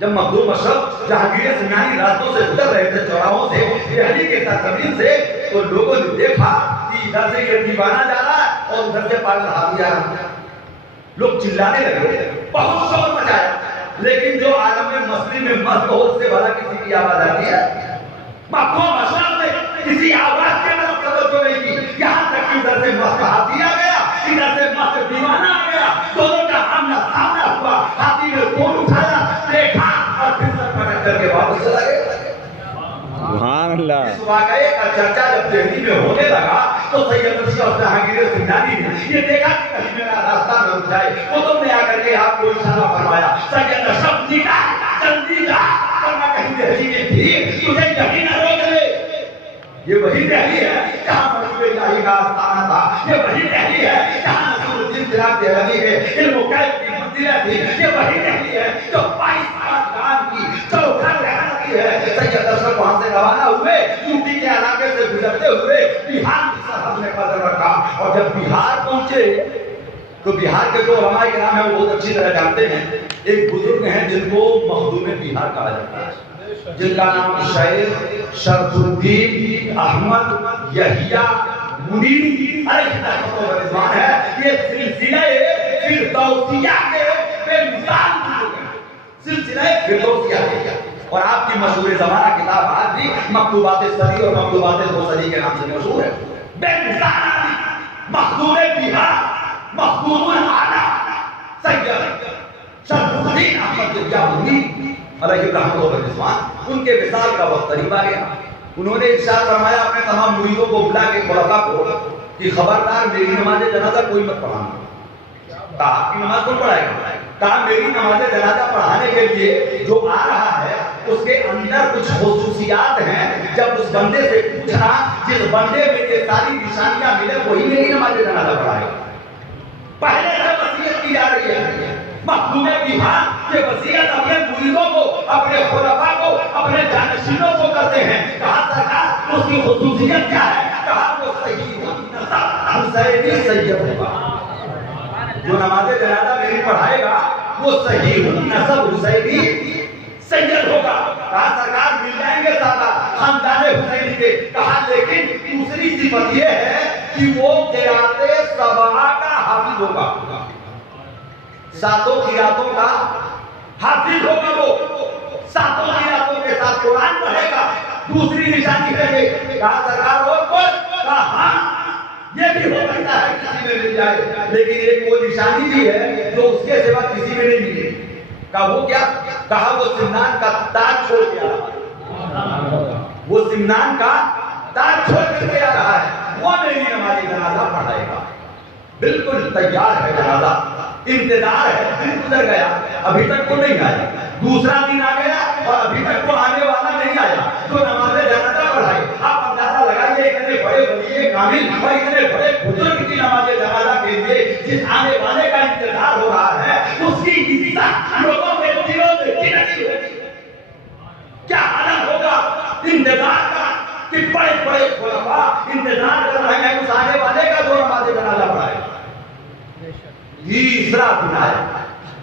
جب مخدوم اشرف جہانگیر سنانی راستوں سے گزر رہے تھے، چوراہوں سے، دہلی کے سرزمین سے، تو لوگوں نے دیکھا کہ ادھر سے یہ دیوانہ جا رہا ہے اور ادھر سے پاگل ہاتھی آ رہا ہے۔ لوگ چلانے لگے، بہت شور مچایا، لیکن جو عالم مسلم میں مست ہو اس سے بھلا کسی کی آواز آتی ہے؟ مفہوم اشرف نے کسی آواز کے طرف توجہ نہیں کی، یہاں تک کہ ادھر سے مست ہاتھی آ گیا، ادھر سے مست دیوانہ آ گیا، دونوں کا آمنا سامنا ہوا، ہاتھی نے فون اٹھایا، دیکھا اور پھر سر پٹک کر کے واپس چلا گیا۔ سبحان اللہ۔ اس واقعے کا چرچا جب دہلی میں ہونے لگا تو سید اشرف جہانگیر سنگھانی نے یہ دیکھا کہ کہیں میرا راستہ نہ رک جائے، قطب نے آ کر کے آپ کو اشارہ فرمایا، سید اشرف نکال جلدی جا ورنہ کہیں دہلی میں بھی تجھے کہیں نہ روک لے۔ یہ وہی دہلی ہے جہاں محبوب الہی کا آستانہ تھا، یہ وہی دہلی ہے جہاں نصیر الدین چراغ دہلوی کے علم و غیب کی منزلیں تھی، یہ وہی دہلی ہے جو 22 خاندان کی چوکھٹ رہتی ہے۔ سید اشرف وہاں سے روانہ ہوئے، یوپی کے علاقے سے گزرتے ہوئے بہار کی سرحد میں قدم رکھا، اور جب بہار پہنچے تو بہار کے جو علماء کرام ہیں وہ بہت اچھی طرح جانتے ہیں، ایک بزرگ ہیں جن کو مخدوم بہار کہا جاتا ہے، جن کا نام شیخ شرف الدین احمد یحییٰ منیری علیہ رضوان ہے۔ یہ سلسلہ فردوسیہ کے بے مثال بزرگ ہیں، سلسلہ فردوسیہ کے، اور آپ کی مشہور زمانہ کتاب آج بھی مکتوبات صدی اور مکتوبات دو صدی کے نام سے مشہور ہے۔ بے مثال مخدوم بہار، مخدوم الاعلیٰ سید شرف الدین احمد یحییٰ منیری علیہ رحمۃ و رضوان، ان کے وصال کا وقت قریب آ گیا۔ انہوں نے ارشاد فرمایا اپنے تمام مریدوں کو بلا کے خلفاء کو کہ خبردار میری نماز جنازہ کوئی مت پڑھانا۔ کہا آپ کی نماز کون پڑھائے گا؟ کہا میری نماز جنازہ پڑھانے کے لیے جو آ رہا ہے اس کے اندر کچھ خصوصیات ہیں، جب اس بندے سے پوچھنا جس بندے میں یہ ساری نشانیاں ملے وہی میری نماز جنازہ پڑھائے گا۔ پہلے سے وصیت کی جا رہی ہے، مخدوم بہار یہ وصیت اپنے مریدوں کو، اپنے خلفاء کو، اپنے جانشینوں کو کرتے ہیں۔ کہا سرکار اس کی خصوصیت کیا ہے؟ کہا وہ صحیح حسینی سید ہوگا، جو نماز جنازہ میری پڑھائے گا وہ صحیح نسب حسینی سید ہوگا۔ کہا سرکار مل جائیں گے سادہ خاندان حسینی کے۔ کہا لیکن دوسری صفت یہ ہے کہ وہ قرات سبع کا حافظ ہوگا، ساتوں قراتوں کا حافظ ہوگا، وہ ساتوں قراتوں کے ساتھ قرآن پڑھے گا۔ دوسری نشانی ہے یہ۔ کہا سرکار اور کون؟ کہا ہاں یہ بھی ہو سکتا ہے کسی میں مل جائے، لیکن ایک وہ نشانی بھی ہے جو اس کے سوا کسی میں نہیں ملے۔ کہا وہ کیا؟ کہا وہ سمنان کا تاج چھوڑ کے آ رہا ہے، وہ سمنان کا تاج چھوڑ کر کے آ رہا ہے، وہ میری نماز جنازہ پڑھائے گا۔ بالکل تیار ہے جنازہ، انتظار ہے، دن گزر گیا ابھی تک وہ نہیں آیا، دوسرا دن آ گیا اور ابھی تک وہ آنے والا نہیں آیا جو نماز جنازہ پڑھائے۔ آپ اندازہ لگائیے اتنے بڑے ولی کامل اور اتنے بڑے بزرگ کی نماز جنازہ کے لیے جس آنے والے کا انتظار ہو رہا ہے اس کی عزت لوگوں کے دلوں میں گنتی ہوگی۔ کیا حالت ہوگا انتظار کا کہ بڑے بڑے خلفاء انتظار کر رہے ہیں اس آنے والے کا جو نماز جنازہ پڑھائے۔ تیسرا دن آیا،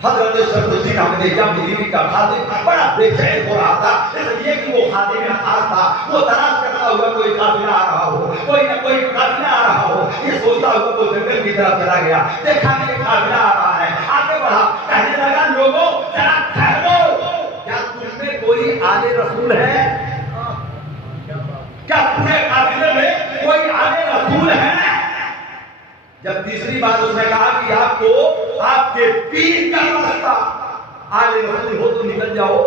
حضرت شرف الدین احمد یحییٰ منیری کا خادم بڑا بے چین ہو رہا تھا، اس لیے کہ وہ خادم خاص تھا، وہ تلاش کرتا ہوا کوئی قافلہ آ رہا ہو، کوئی نہ کوئی قافلہ آ رہا ہو، یہ سوچتا ہوا وہ جنگل کی طرف چلا گیا، دیکھا کہ یہ قافلہ آ رہا ہے، آگے بڑھا، کہنے لگا لوگوں ذرا ٹھہرو، کیا تم میں کوئی آل رسول ہے؟ کیا پورے قافلے میں کوئی آل رسول ہے؟ جب تیسری بات اس نے کہا کہ آپ کو آپ کے پیر کا واسطہ آل رسول ہو تو نکل جاؤ،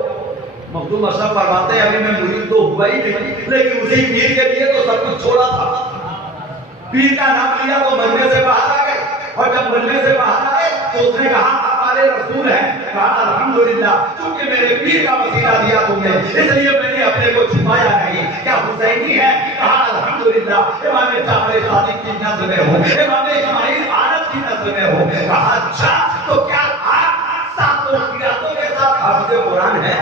مخدوم اشرف فرماتے ہیں ابھی میں مرید تو ہوا ہی نہیں، لیکن اسی پیر کے لیے تو سب کچھ چھوڑا تھا۔ پیر کا نام لیا تو مجمع سے باہر آ گئے، اور جب مجمع سے باہر آئے تو اس نے کہا آپ آل رسول ہیں؟ کہا الحمدللہ، چونکہ میرے پیر کا وسیلہ دیا تم نے اس لیے میں نے اپنے کو چھپایا نہیں۔ کیا حسینی ہے؟ کہا الحمدللہ، امام جعفر صادق کی نسل میں ہوں، امام اسماعیل عارف کی نسل میں ہوں۔ کہا اچھا تو کیا آپ ساتوں قراتوں کے ساتھ حافظ قرآن ہیں؟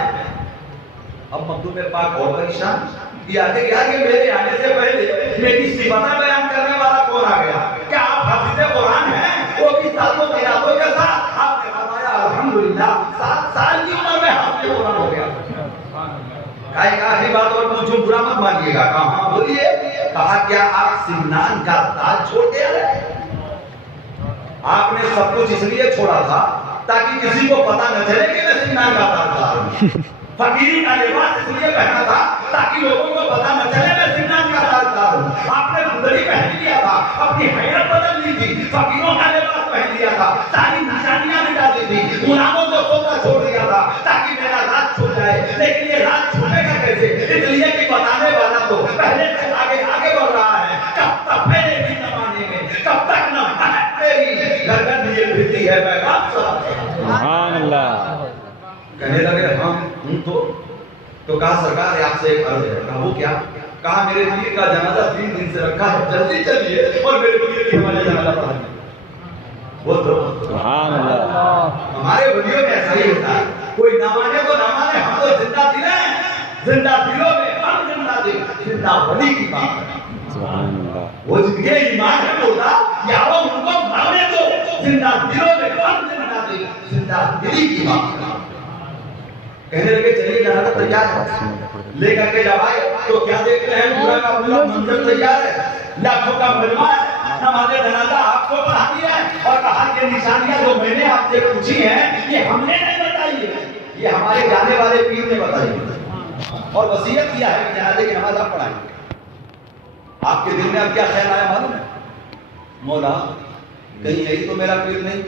اب مخدوم پاک اور پریشان یہ آگے یار یہ میرے آنے سے پہلے میری صفتیں بیان کرنے والا کون آ گیا؟ کیا آپ حافظ قرآن ہیں؟ وہ بھی ساتوں قراتوں کے ساتھ؟ آپ نے فرمایا الحمدللہ 7 سال کی عمر میں حافظ قرآن ہو گیا۔ کہا ایک آخری بات اور پوچھوں، برا مت مانیے گا۔ کہا ہاں بولیے۔ کہا کیا آپ سمنان کا تاج چھوڑ کے آ رہے ہیں؟ آپ نے سب کچھ اس لیے چھوڑا تھا تاکہ کسی کو پتا نہ چلے کہ میں سمنان کا تاج لا رہا ہوں۔ فقیری کا لباس اس لیے پہنا تھا تاکہ لوگوں کو پتہ نہ چلے میں زندان کا تاجدار ہوں. آپ نے گدری پہن لیا تھا, اپنی حیرت بدل لی تھی, فقیروں کا لباس پہن لیا تھا, ساری نشانیاں مٹا دی تھی, غلاموں کو سوتا چھوڑ دیا تھا تاکہ میرا راج چھوٹ جائے. لیکن یہ راج چھوٹے گا کیسے؟ اس لیے کہ بتانے والا تو پہلے سے آگے آگے بڑھ رہا ہے. کب تک پہلے بھی زمانے میں, کب تک نہ تیری گردن لیے پھرتی ہے پیغام صاحب. سبحان اللہ. کہنے لگے ہم تو کہا سرکار آپ سے ایک عرض ہے. کہا وہ کیا؟ کہا میرے پیر کا جنازہ 3 دن سے رکھا ہے, جلدی چلیے اور میرے پیر کی ہمارے جنازہ پڑھا دیں. وہ تو سبحان اللہ. ہمارے ولیوں میں ایسا ہی ہوتا ہے, کوئی نہ مانے تو نہ مانے, ہم تو زندہ دل ہیں, زندہ دلوں میں ہم زندہ دل, زندہ ولی کی بات ہے. سبحان اللہ. وہ جن کے ایمان ہے ہوتا یا وہ ان کو مانے تو زندہ دلوں میں ہم زندہ دل, زندہ دلی کی بات ہے. کہنے لگے چلیے جنازہ تیار ہے. لے کر کے جب آئے تو کیا دیکھتے ہیں, پورا کا پورا منظر تیار ہے, لاکھوں کا مجمع ہے. نماز جنازہ آپ کو پڑھا دیا ہے اور کہا کہ نشانیاں جو میں نے آپ سے پوچھی ہیں یہ ہم نے نہیں بتائی ہے, یہ ہمارے جانے والے پیر نے بتائی ہے اور وصیت کیا ہے کہ جنازے کی نماز آپ پڑھائیں. آپ کے دل میں اب کیا خیال آیا معلوم ہے؟ مولا کہیں یہی تو میرا پیر نہیں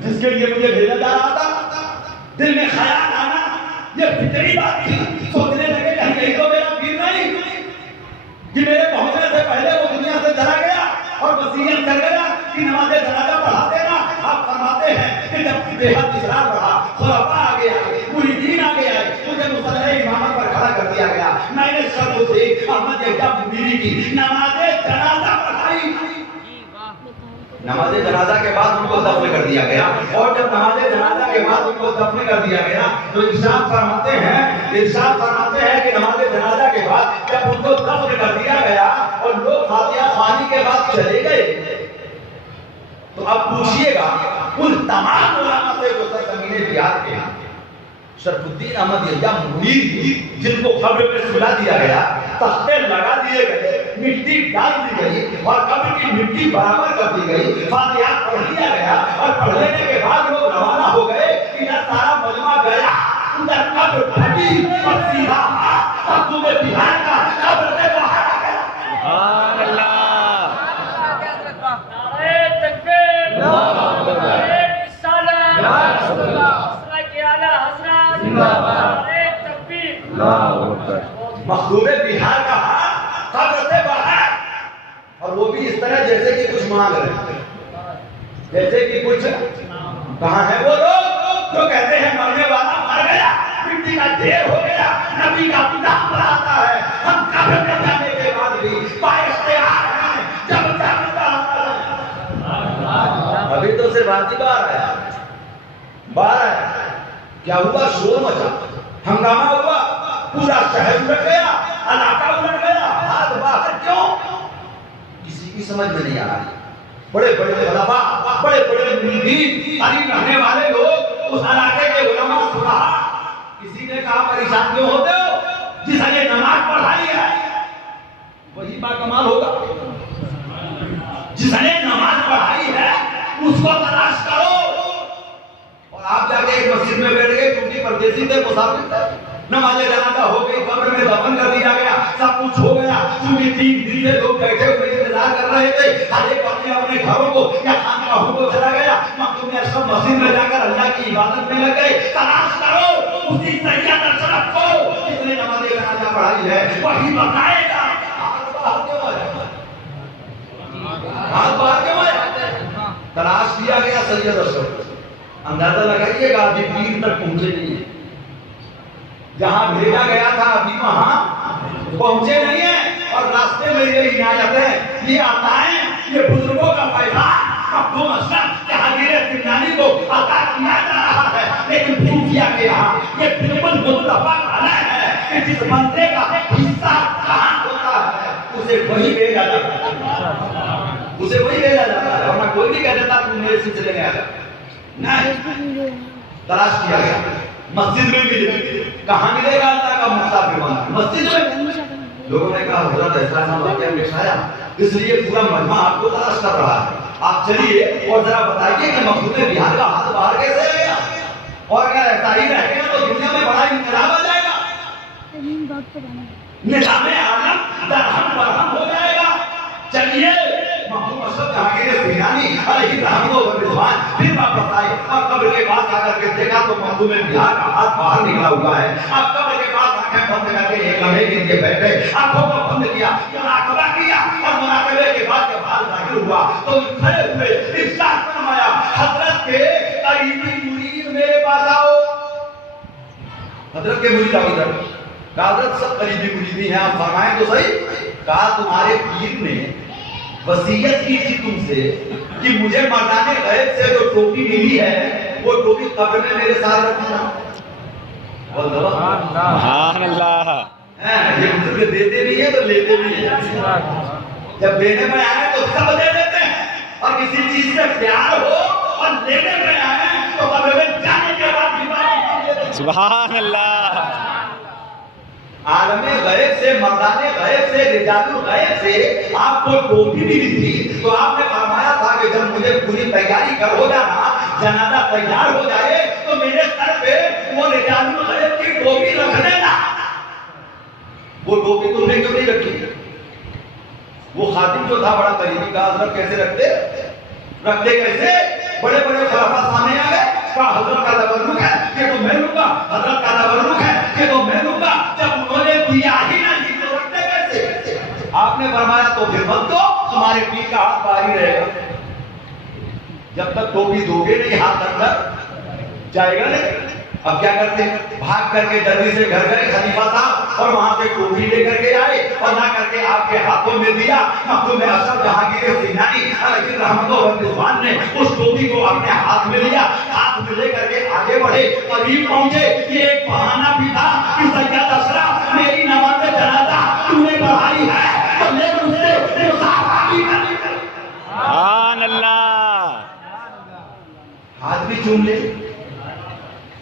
جس کے لیے مجھے بھیجا جا رہا تھا. دل میں خیال آنا یہ فطری بات تھی. سوچنے لگے کہ یہی تو میرا پیر نہیں کہ میرے پہنچنے سے پہلے وہ دنیا سے چلا گیا اور وصیت کر گیا کہ نماز جنازہ پڑھا دینا. آپ فرماتے ہیں کہ جب بے حد اصرار بڑھا, خلفاء آگے آئے, مریدین آگے آئے, مجھے مصلی امامت پر کھڑا کر دیا گیا. میں نے شرط سے احمد یحییٰ بندیری کی نماز جنازہ پڑھائی. نماز جنازہ کے بعد ان کو دفن کر دیا گیا, اور جب نماز جنازہ کے بعد ان کو دفن کر دیا گیا تو ارشاد فرماتے ہیں کہ نماز جنازہ کے بعد جب ان کو دفن کر دیا گیا اور لوگ فاتحہ خوانی کے بعد چلے گئے تو اب پوچھئے گا ان تمام علماء سے جو سرزمین بہار کے ہیں, شرف الدین احمد یحییٰ منیر جن کو قبر پہ سلا دیا گیا, تختے لگا دیے گئے, مٹی ڈال دی گئی اور قبر کی مٹی برابر کر دی گئی, فاتحہ پڑھ لیا گیا اور پڑھ لینے کے بعد لوگ روانہ ہو گئے. ادھر سارا مجمع گیا, ادھر قبر پھٹی اور سیدھا مخدوم بہار کا قبر سے باہر آ گیا. سبحان اللہ. نعرہ تکبیر, نعرہ رسالت, اسرا کے اعلی حضرات, نعرہ تکبیر. مخدوم بہار کا قبر سے باہر, اور وہ بھی اس طرح جیسے کہ کچھ مانگ رہے ہیں, جیسے کہ کچھ. کہاں ہے وہ لوگ جو کہتے ہیں مرنے والا مر گیا, مٹی کا ڈھیر ہو گیا, نبی کا پیغام پر آتا ہے, ہم قبر میں جانے کے بعد بھی بااختیار ہیں جب جب ابھی تو صرف آدھی بار آیا. کیا ہوا؟ شور مچا, ہنگامہ ہوا, پورا شہر اجڑ گیا, علاقہ اجڑ گیا. ہاتھ باہر کیوں؟ کسی کی سمجھ میں نہیں آ رہا. بڑے بڑے خلفاء, بڑے بڑے مریدین, قریب رہنے والے لوگ, اس علاقے کے علماء سنا. کسی نے کہا پریشان کیوں ہوتے ہو؟ جس نے نماز پڑھائی ہے وہی با کمال ہوگا. جس نے نماز پڑھائی ہے اس کو تلاش کرو. اور آپ جا کے ایک مسجد میں بیٹھ گئے کیونکہ پردیسی تھے, مسافر تھے, نماز جنازہ ہو گئی, قبر میں دفن کر دیا گیا, سب کچھ ہو گیا. چونکہ 3 دن سے لوگ بیٹھے ہوئے انتظار کر رہے تھے, ہر ایک اپنے اپنے گھروں کو یا خانقاہوں کو چلا گیا. مخدوم اشرف مسجد میں جا کر اللہ کی عبادت میں لگ گئے. تلاش کرو اسی سید اشرف کو جس نے نماز جنازہ پڑھائی ہے, وہی بتائے گا. ہاتھ باہر کیوں آئے؟ تلاش کیا گیا سید اشرف. اندازہ لگائیے گا ابھی پیر تک پہنچے نہیں ہیں. جہاں بھیجا گیا تھا ابھی وہاں پہنچے نہیں ہیں. اور راستے میں یہ عنایت ہے, یہ عطائیں, یہ بزرگوں کا پیغام مخدوم اشرف جہانگیر سمنانی کو عطا کیا جا رہا ہے. لیکن صوفیہ کے یہاں یہ بالکل متفق علیہ ہے کہ جس بندے کا حصہ کہاں ہوتا ہے اسے وہی بھیجا جاتا ہے, اسے وہی بھیجا جاتا ہے. ورنہ کوئی بھی کہہ دیتا تم میرے سلسلے میں آ جا. نہیں, تلاش کیا گیا. مسجد میں ملے. کہاں ملے گا اللہ کا مسافر بنا؟ مسجد میں. لوگوں نے کہا حضرت ایسا نہ واقعہ بٹھایا, اس لیے پورا مجمع آپ کو تلاش کر رہا ہے. آپ چلیے اور ذرا بتائیے کہ مخدوم بہار کا ہاتھ باہر کیسے آ گیا اور اگر ایسا ہی رہے گا تو دنیا میں بڑا انقلاب آ جائے گا، نظام عالم درہم برہم ہو جائے گا۔ چلیے محمود اشرف جہانگیر سینانی علیہ رحمۃ و رضوان پھر واپس آئے اور قبر کے پاس آ کر کے دیکھا تو مخدوم بہار کا ہاتھ باہر نکلا ہوا ہے۔ اب قبر کے پاس آنکھیں بند کر کے ایک لمحے کے لیے بیٹھے، آنکھوں کو بند کیا، مراقبہ کیا، اور مراقبے کے بعد جب حال ظاہر ہوا تو کھڑے ہوئے ارشاد فرمایا حضرت کے قریبی مرید میرے پاس آؤ۔ حضرت کے مرید آؤ ادھر، کہا حضرت سب قریبی مریدی ہیں، آپ فرمائیں تو صحیح۔ کہا تمہارے پیر نے وصیت کی تھی تم سے کہ مجھے مردان غیب سے جو ٹوپی ملی ہے وہ ٹوپی قبر میں میرے ساتھ رکھنا۔ سبحان اللہ، یہ مجھے دیتے بھی ہیں تو لیتے بھی ہیں، جب دینے میں آئے تو سب دے دیتے ہیں، اور کسی چیز سے پیار ہو اور لینے میں آئے تو قبر میں جانے کے بعد بھی بات۔ سبحان اللہ، عالم غیب سے، مردان غیب سے، رجال الغیب سے آپ کو ٹوپی ملی تھی تو آپ نے فرمایا تھا کہ جب مجھے پوری تیاری کر ہو جانا، جنازہ تیار ہو جائے تو میرے سر پہ وہ رجال الغیب کی ٹوپی رکھ دینا۔ وہ ٹوپی تم نے کیوں نہیں رکھی؟ وہ خادم جو تھا بڑا قریبی، کا حضرت کیسے رکھتے کیسے؟ بڑے بڑے خلافہ سامنے آ گئے، کہا حضرت کا تبرک ہے کہ تو میں لوں گا، حضرت کا تبرک ہے کہ تو میں لوں گا۔ جب انہوں نے دیا ہی نہیں تو رکھتے کیسے؟ آپ نے فرمایا تو پھر مت دو، تمہارے پیر کا ہاتھ باہر ہی رہے گا، جب تک ٹوپی دو گے نہیں ہاتھ اندر جائے گا نہیں۔ اب کیا کرتے؟ بھاگ کر کے جلدی سے گھر گئے خلیفہ صاحب، اور وہاں سے ٹوپی لے کر کے آئے اور لا کر کے آپ کے ہاتھوں میں دیا۔ مخدوم اشرف جہانگیر سینانی علیہ رحمۃ و رضوان نے اس ٹوپی کو اپنے ہاتھ میں لیا، ہاتھ میں لے کر کے آگے بڑھے، قریب پہنچے۔ یہ ایک بہانہ بھی تھا کہ سید اشرف میری نماز جنازہ تم نے پڑھائی ہے تو میں تم سے مصافحہ بھی کرنی ہے۔ سبحان اللہ، ہاتھ بھی چوم لے،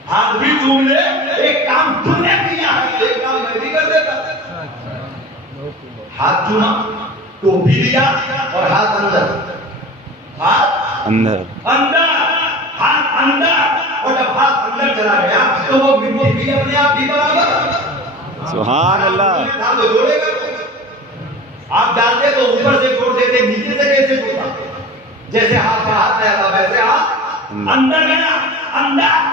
ہاتھ بھی چوم لے، ایک کام تم نے کیا ہے ایک کام میں بھی کر دیتا۔ ہاتھ چوما، ٹوپی دیا اور ہاتھ اندر، ہاتھ اندر، اندر، ہاتھ اندر، اور جب ہاتھ اندر چلا گیا تو وہ مٹی بھی اپنے آپ بھی برابر۔ سبحان اللہ، تو جوڑے گا، آپ ڈالتے تو اوپر سے جوڑ دیتے، نیچے سے کیسے جوڑا؟ جیسے ہاتھ کا ہاتھ آیا تھا ویسے ہاتھ اندر گیا، اندر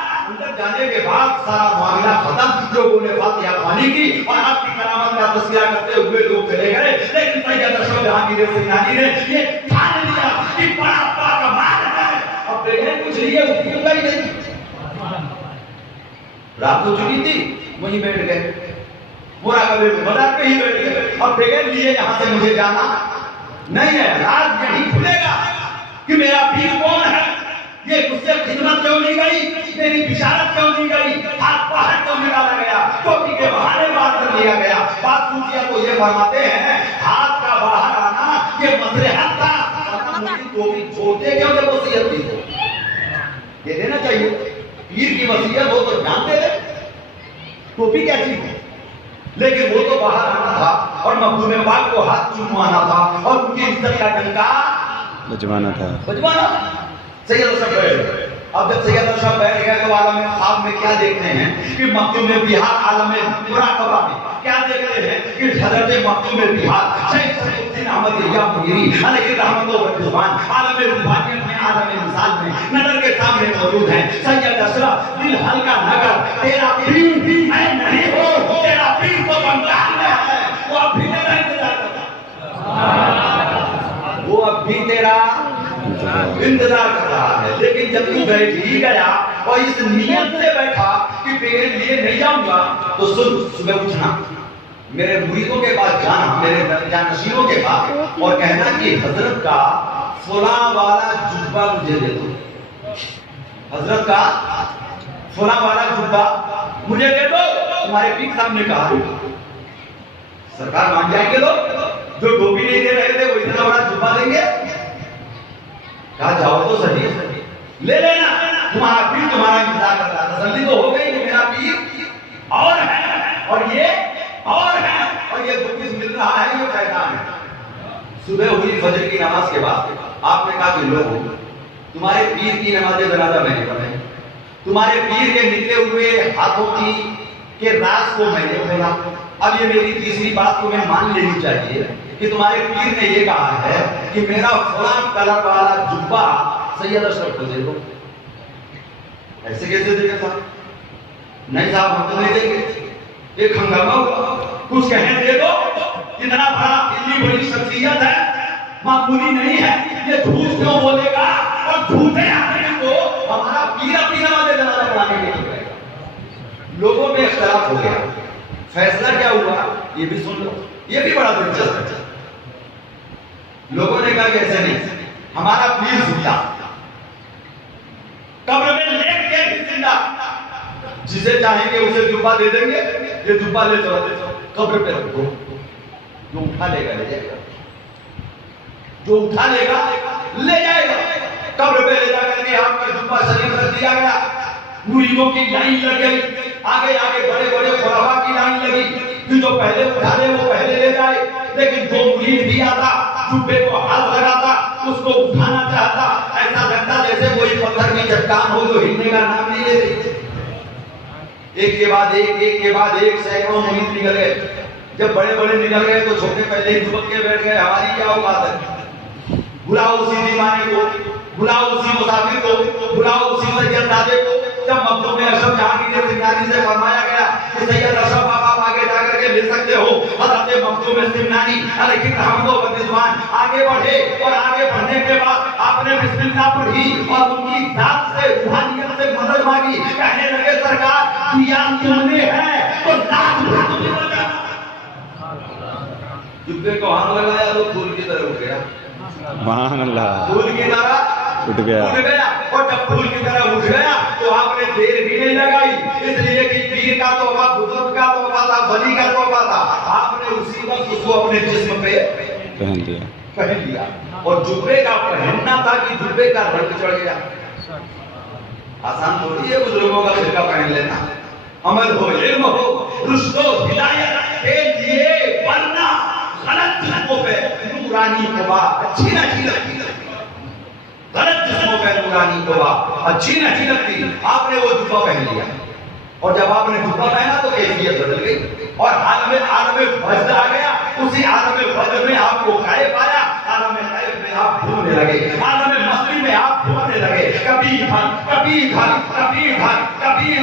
جانے کے بعد سارا معاملہ ختم۔ لوگوں نے فاتحہ خوانی کی اور آپ کی کرامت کا تذکرہ کرتے ہوئے لوگ چلے گئے، لیکن سید اشرف جہانگیر سینانی نے یہ ٹھان لیا کہ بڑا پاکمال ہے، اب بغیر کچھ لیے اٹھوں گا ہی نہیں۔ رات ہو چکی تھی، وہیں بیٹھ گئے، مراقبے میں مدار پہ ہی بیٹھ گئے، اب بغیر لیے یہاں سے مجھے جانا نہیں ہے، راز یہی کھلے گا کہ میرا پیر کون ہے، یہ مجھ سے خدمت کیوں نہیں گئی، میری بشارت کیوں نہیں گئی، ہاتھ باہر کیوں نکالا گیا، ٹوپی کے بہانے باہر کر لیا گیا۔ بات پوچھیا تو یہ فرماتے ہیں ہاتھ کا باہر آنا یہ مصلحت تھا، ٹوپی چھوڑتے کیوں جب وصیت دی ہو؟ دے دینا چاہیے، پیر کی وصیت ہو تو جانتے رہے ٹوپی کیا چیز ہے، لیکن وہ تو باہر آنا تھا اور مخدوم پاک کو ہاتھ چوموانا تھا اور ان کی عزت کا ڈنکا بجوانا تھا، بجوانا تھا۔ سید اشرف بیٹھ گئے، اب جب سید اشرف بیٹھ گئے تو عالم خواب میں کیا دیکھتے ہیں کہ مخدوم بہار عالم مراقبہ میں کیا دیکھتے ہیں کہ حضرت مخدوم بہار شیخ صفی الدین احمد یا مغیری علیہ رحمۃ و رضوان عالم روحانیت میں، عالم مثال میں نظر کے سامنے موجود ہیں۔ سید اشرف دل ہلکا نہ کر، تیرا پیر میں نہیں ہوں، تیرا پیر تو بنگال میں ہے، وہ اب بھی تیرا انتظار کرتا ہے، وہ اب بھی تیرا انتظار کر رہا ہے۔ لیکن جب تو بیٹھ ہی گیا اور اس نیت سے بیٹھا کہ بغیر لیے نہیں جاؤں گا تو سن، صبح اٹھنا، میرے مریدوں کے پاس جانا، میرے جانشینوں کے پاس، اور کہنا کہ حضرت کا فلاں والا جبہ مجھے دے دو، حضرت کا فلاں والا جبہ مجھے دے دو۔ تمہارے پیر صاحب نے کہا سرکار مان جائیں گے لوگ، جو ٹوپی نہیں دے رہے تھے وہ اتنا بڑا جبہ دیں گے؟ کہا جاؤ تو صحیح لے لینا، تمہارا پیر تمہارا انتظار کر رہا ہے۔ تسلی تو ہو گئی کہ میرا پیر اور ہے اور یہ اور ہے اور یہ جو کچھ مل رہا ہے یہ شیطان ہے۔ صبح ہوئی فجر کی نماز کے بعد آپ نے کہا کہ لوگوں تمہارے پیر کی نماز جنازہ میں نے پڑھائی، تمہارے پیر کے نکلے ہوئے ہاتھوں کی کے راز کو میں نے کھولا. اب یہ میری تیسری بات تمہیں مان لینی چاہیے کہ تمہارے پیر نے یہ کہا ہے کہ میرا فلاں کلر والا جبہ سید اشرف کو دے دو. ایسے کیسے دے گا صاحب؟ نہیں صاحب ہم تو نہیں دیں گے. ایک ہنگامہ ہوا, کچھ کہیں دے دو. اتنا بڑا اتنی بڑی شخصیت ہے, معمولی نہیں ہے, یہ جھوٹ کیوں بولے گا؟ اور جھوٹے آدمی کو ہمارا پیر اپنی نماز جنازہ پڑھانے کے لیے. لوگوں میں اختلاف ہو گیا. فیصلہ کیا ہوا یہ بھی سن لو, یہ بھی بڑا دلچسپ ہے. لوگوں نے کہا کہ ایسے نہیں, ہمارا پیر زندہ, قبر میں لیٹ کے بھی زندہ, جسے چاہیں گے اسے جبہ دے دیں گے, یہ جبہ لے چلو قبر پہ رکھو, جو اٹھا لے گا لے جائے گا, جو اٹھا لے گا لے جائے گا. قبر پہ لے جا کر کے آپ کا جبہ شریف رکھ دیا گیا. مریدوں کی لائن لگ گئی, آگے آگے بڑے بڑے خلفاء کی لائن لگی کہ جو پہلے اٹھا لے وہ پہلے لے جائے. لیکن جو مرید بھی آتا جبے کو ہاتھ لگاتا, اس کو اٹھانا چاہتا, ایسا لگتا جیسے کوئی پتھر کی چٹان ہو جو ہلنے کا نام نہیں لیتی. ایک کے بعد ایک سینکڑوں مرید نکل گئے. جب بڑے بڑے نکل گئے تو چھوٹے پہلے ہی دبک کے بیٹھ گئے, ہماری کیا اوقات ہے, بلاؤ اسی دیوانے کو, بلاؤ اسی مسافر کو, بلاؤ اسی سید زادے کو. جب مخدوم اشرف جہانگیر سمنانی سے فرمایا گیا کہ سید اشرف آپ آگے جا کر کے لے سکتے ہو, حضرت مخدوم سمنانی علیہ الرحمت و رضوان آگے بڑھے, اور آگے بڑھنے کے بعد آپ نے بسم اللہ پڑھی اور ان کی ذات سے روحانیت سے مدد مانگی. کہنے لگے سرکار دیا تم نے ہے تو لاکھ تمہیں بچانا. جبے کو ہاتھ لگایا تو پھول کی طرح اٹھ گیا, سبحان اللہ, پھول کی طرح اٹھ گیا. اور جب پھول کی طرح اٹھ گیا تو آپ نے دیر بھی نہیں لگائی, اس لیے کہ پیر کا تحفہ, بزرگ کا تحفہ تھا, ولی کا تحفہ تھا. آپ نے اسی وقت اس کو اپنے جسم پہ پہن لیا. اور جبے کا پہننا تھا کہ جبے کا رنگ چڑھ گیا. آسان تھوڑی ہے بزرگوں کا خرقہ پہن لینا. عمل ہو, علم ہو, رشد و ہدایت کے لیے, ورنہ غلط جسموں پہ نورانی قبا اچھی نہیں لگتی, غلط جسموں پہ نورانی قبا اچھی نہیں لگتی. آپ نے وہ جبہ پہن لیا, اور جب آپ نے جبہ پہنا تو کیفیت بدل گئی, اور عالم فضل آ گیا. اسی عالم فضل میں آپ کو غائب آیا, عالم غیب میں آپ گھومنے لگے, عالم مستی میں آپ گھومنے لگے. کبھی ادھر کبھی ادھر کبھی ادھر کبھی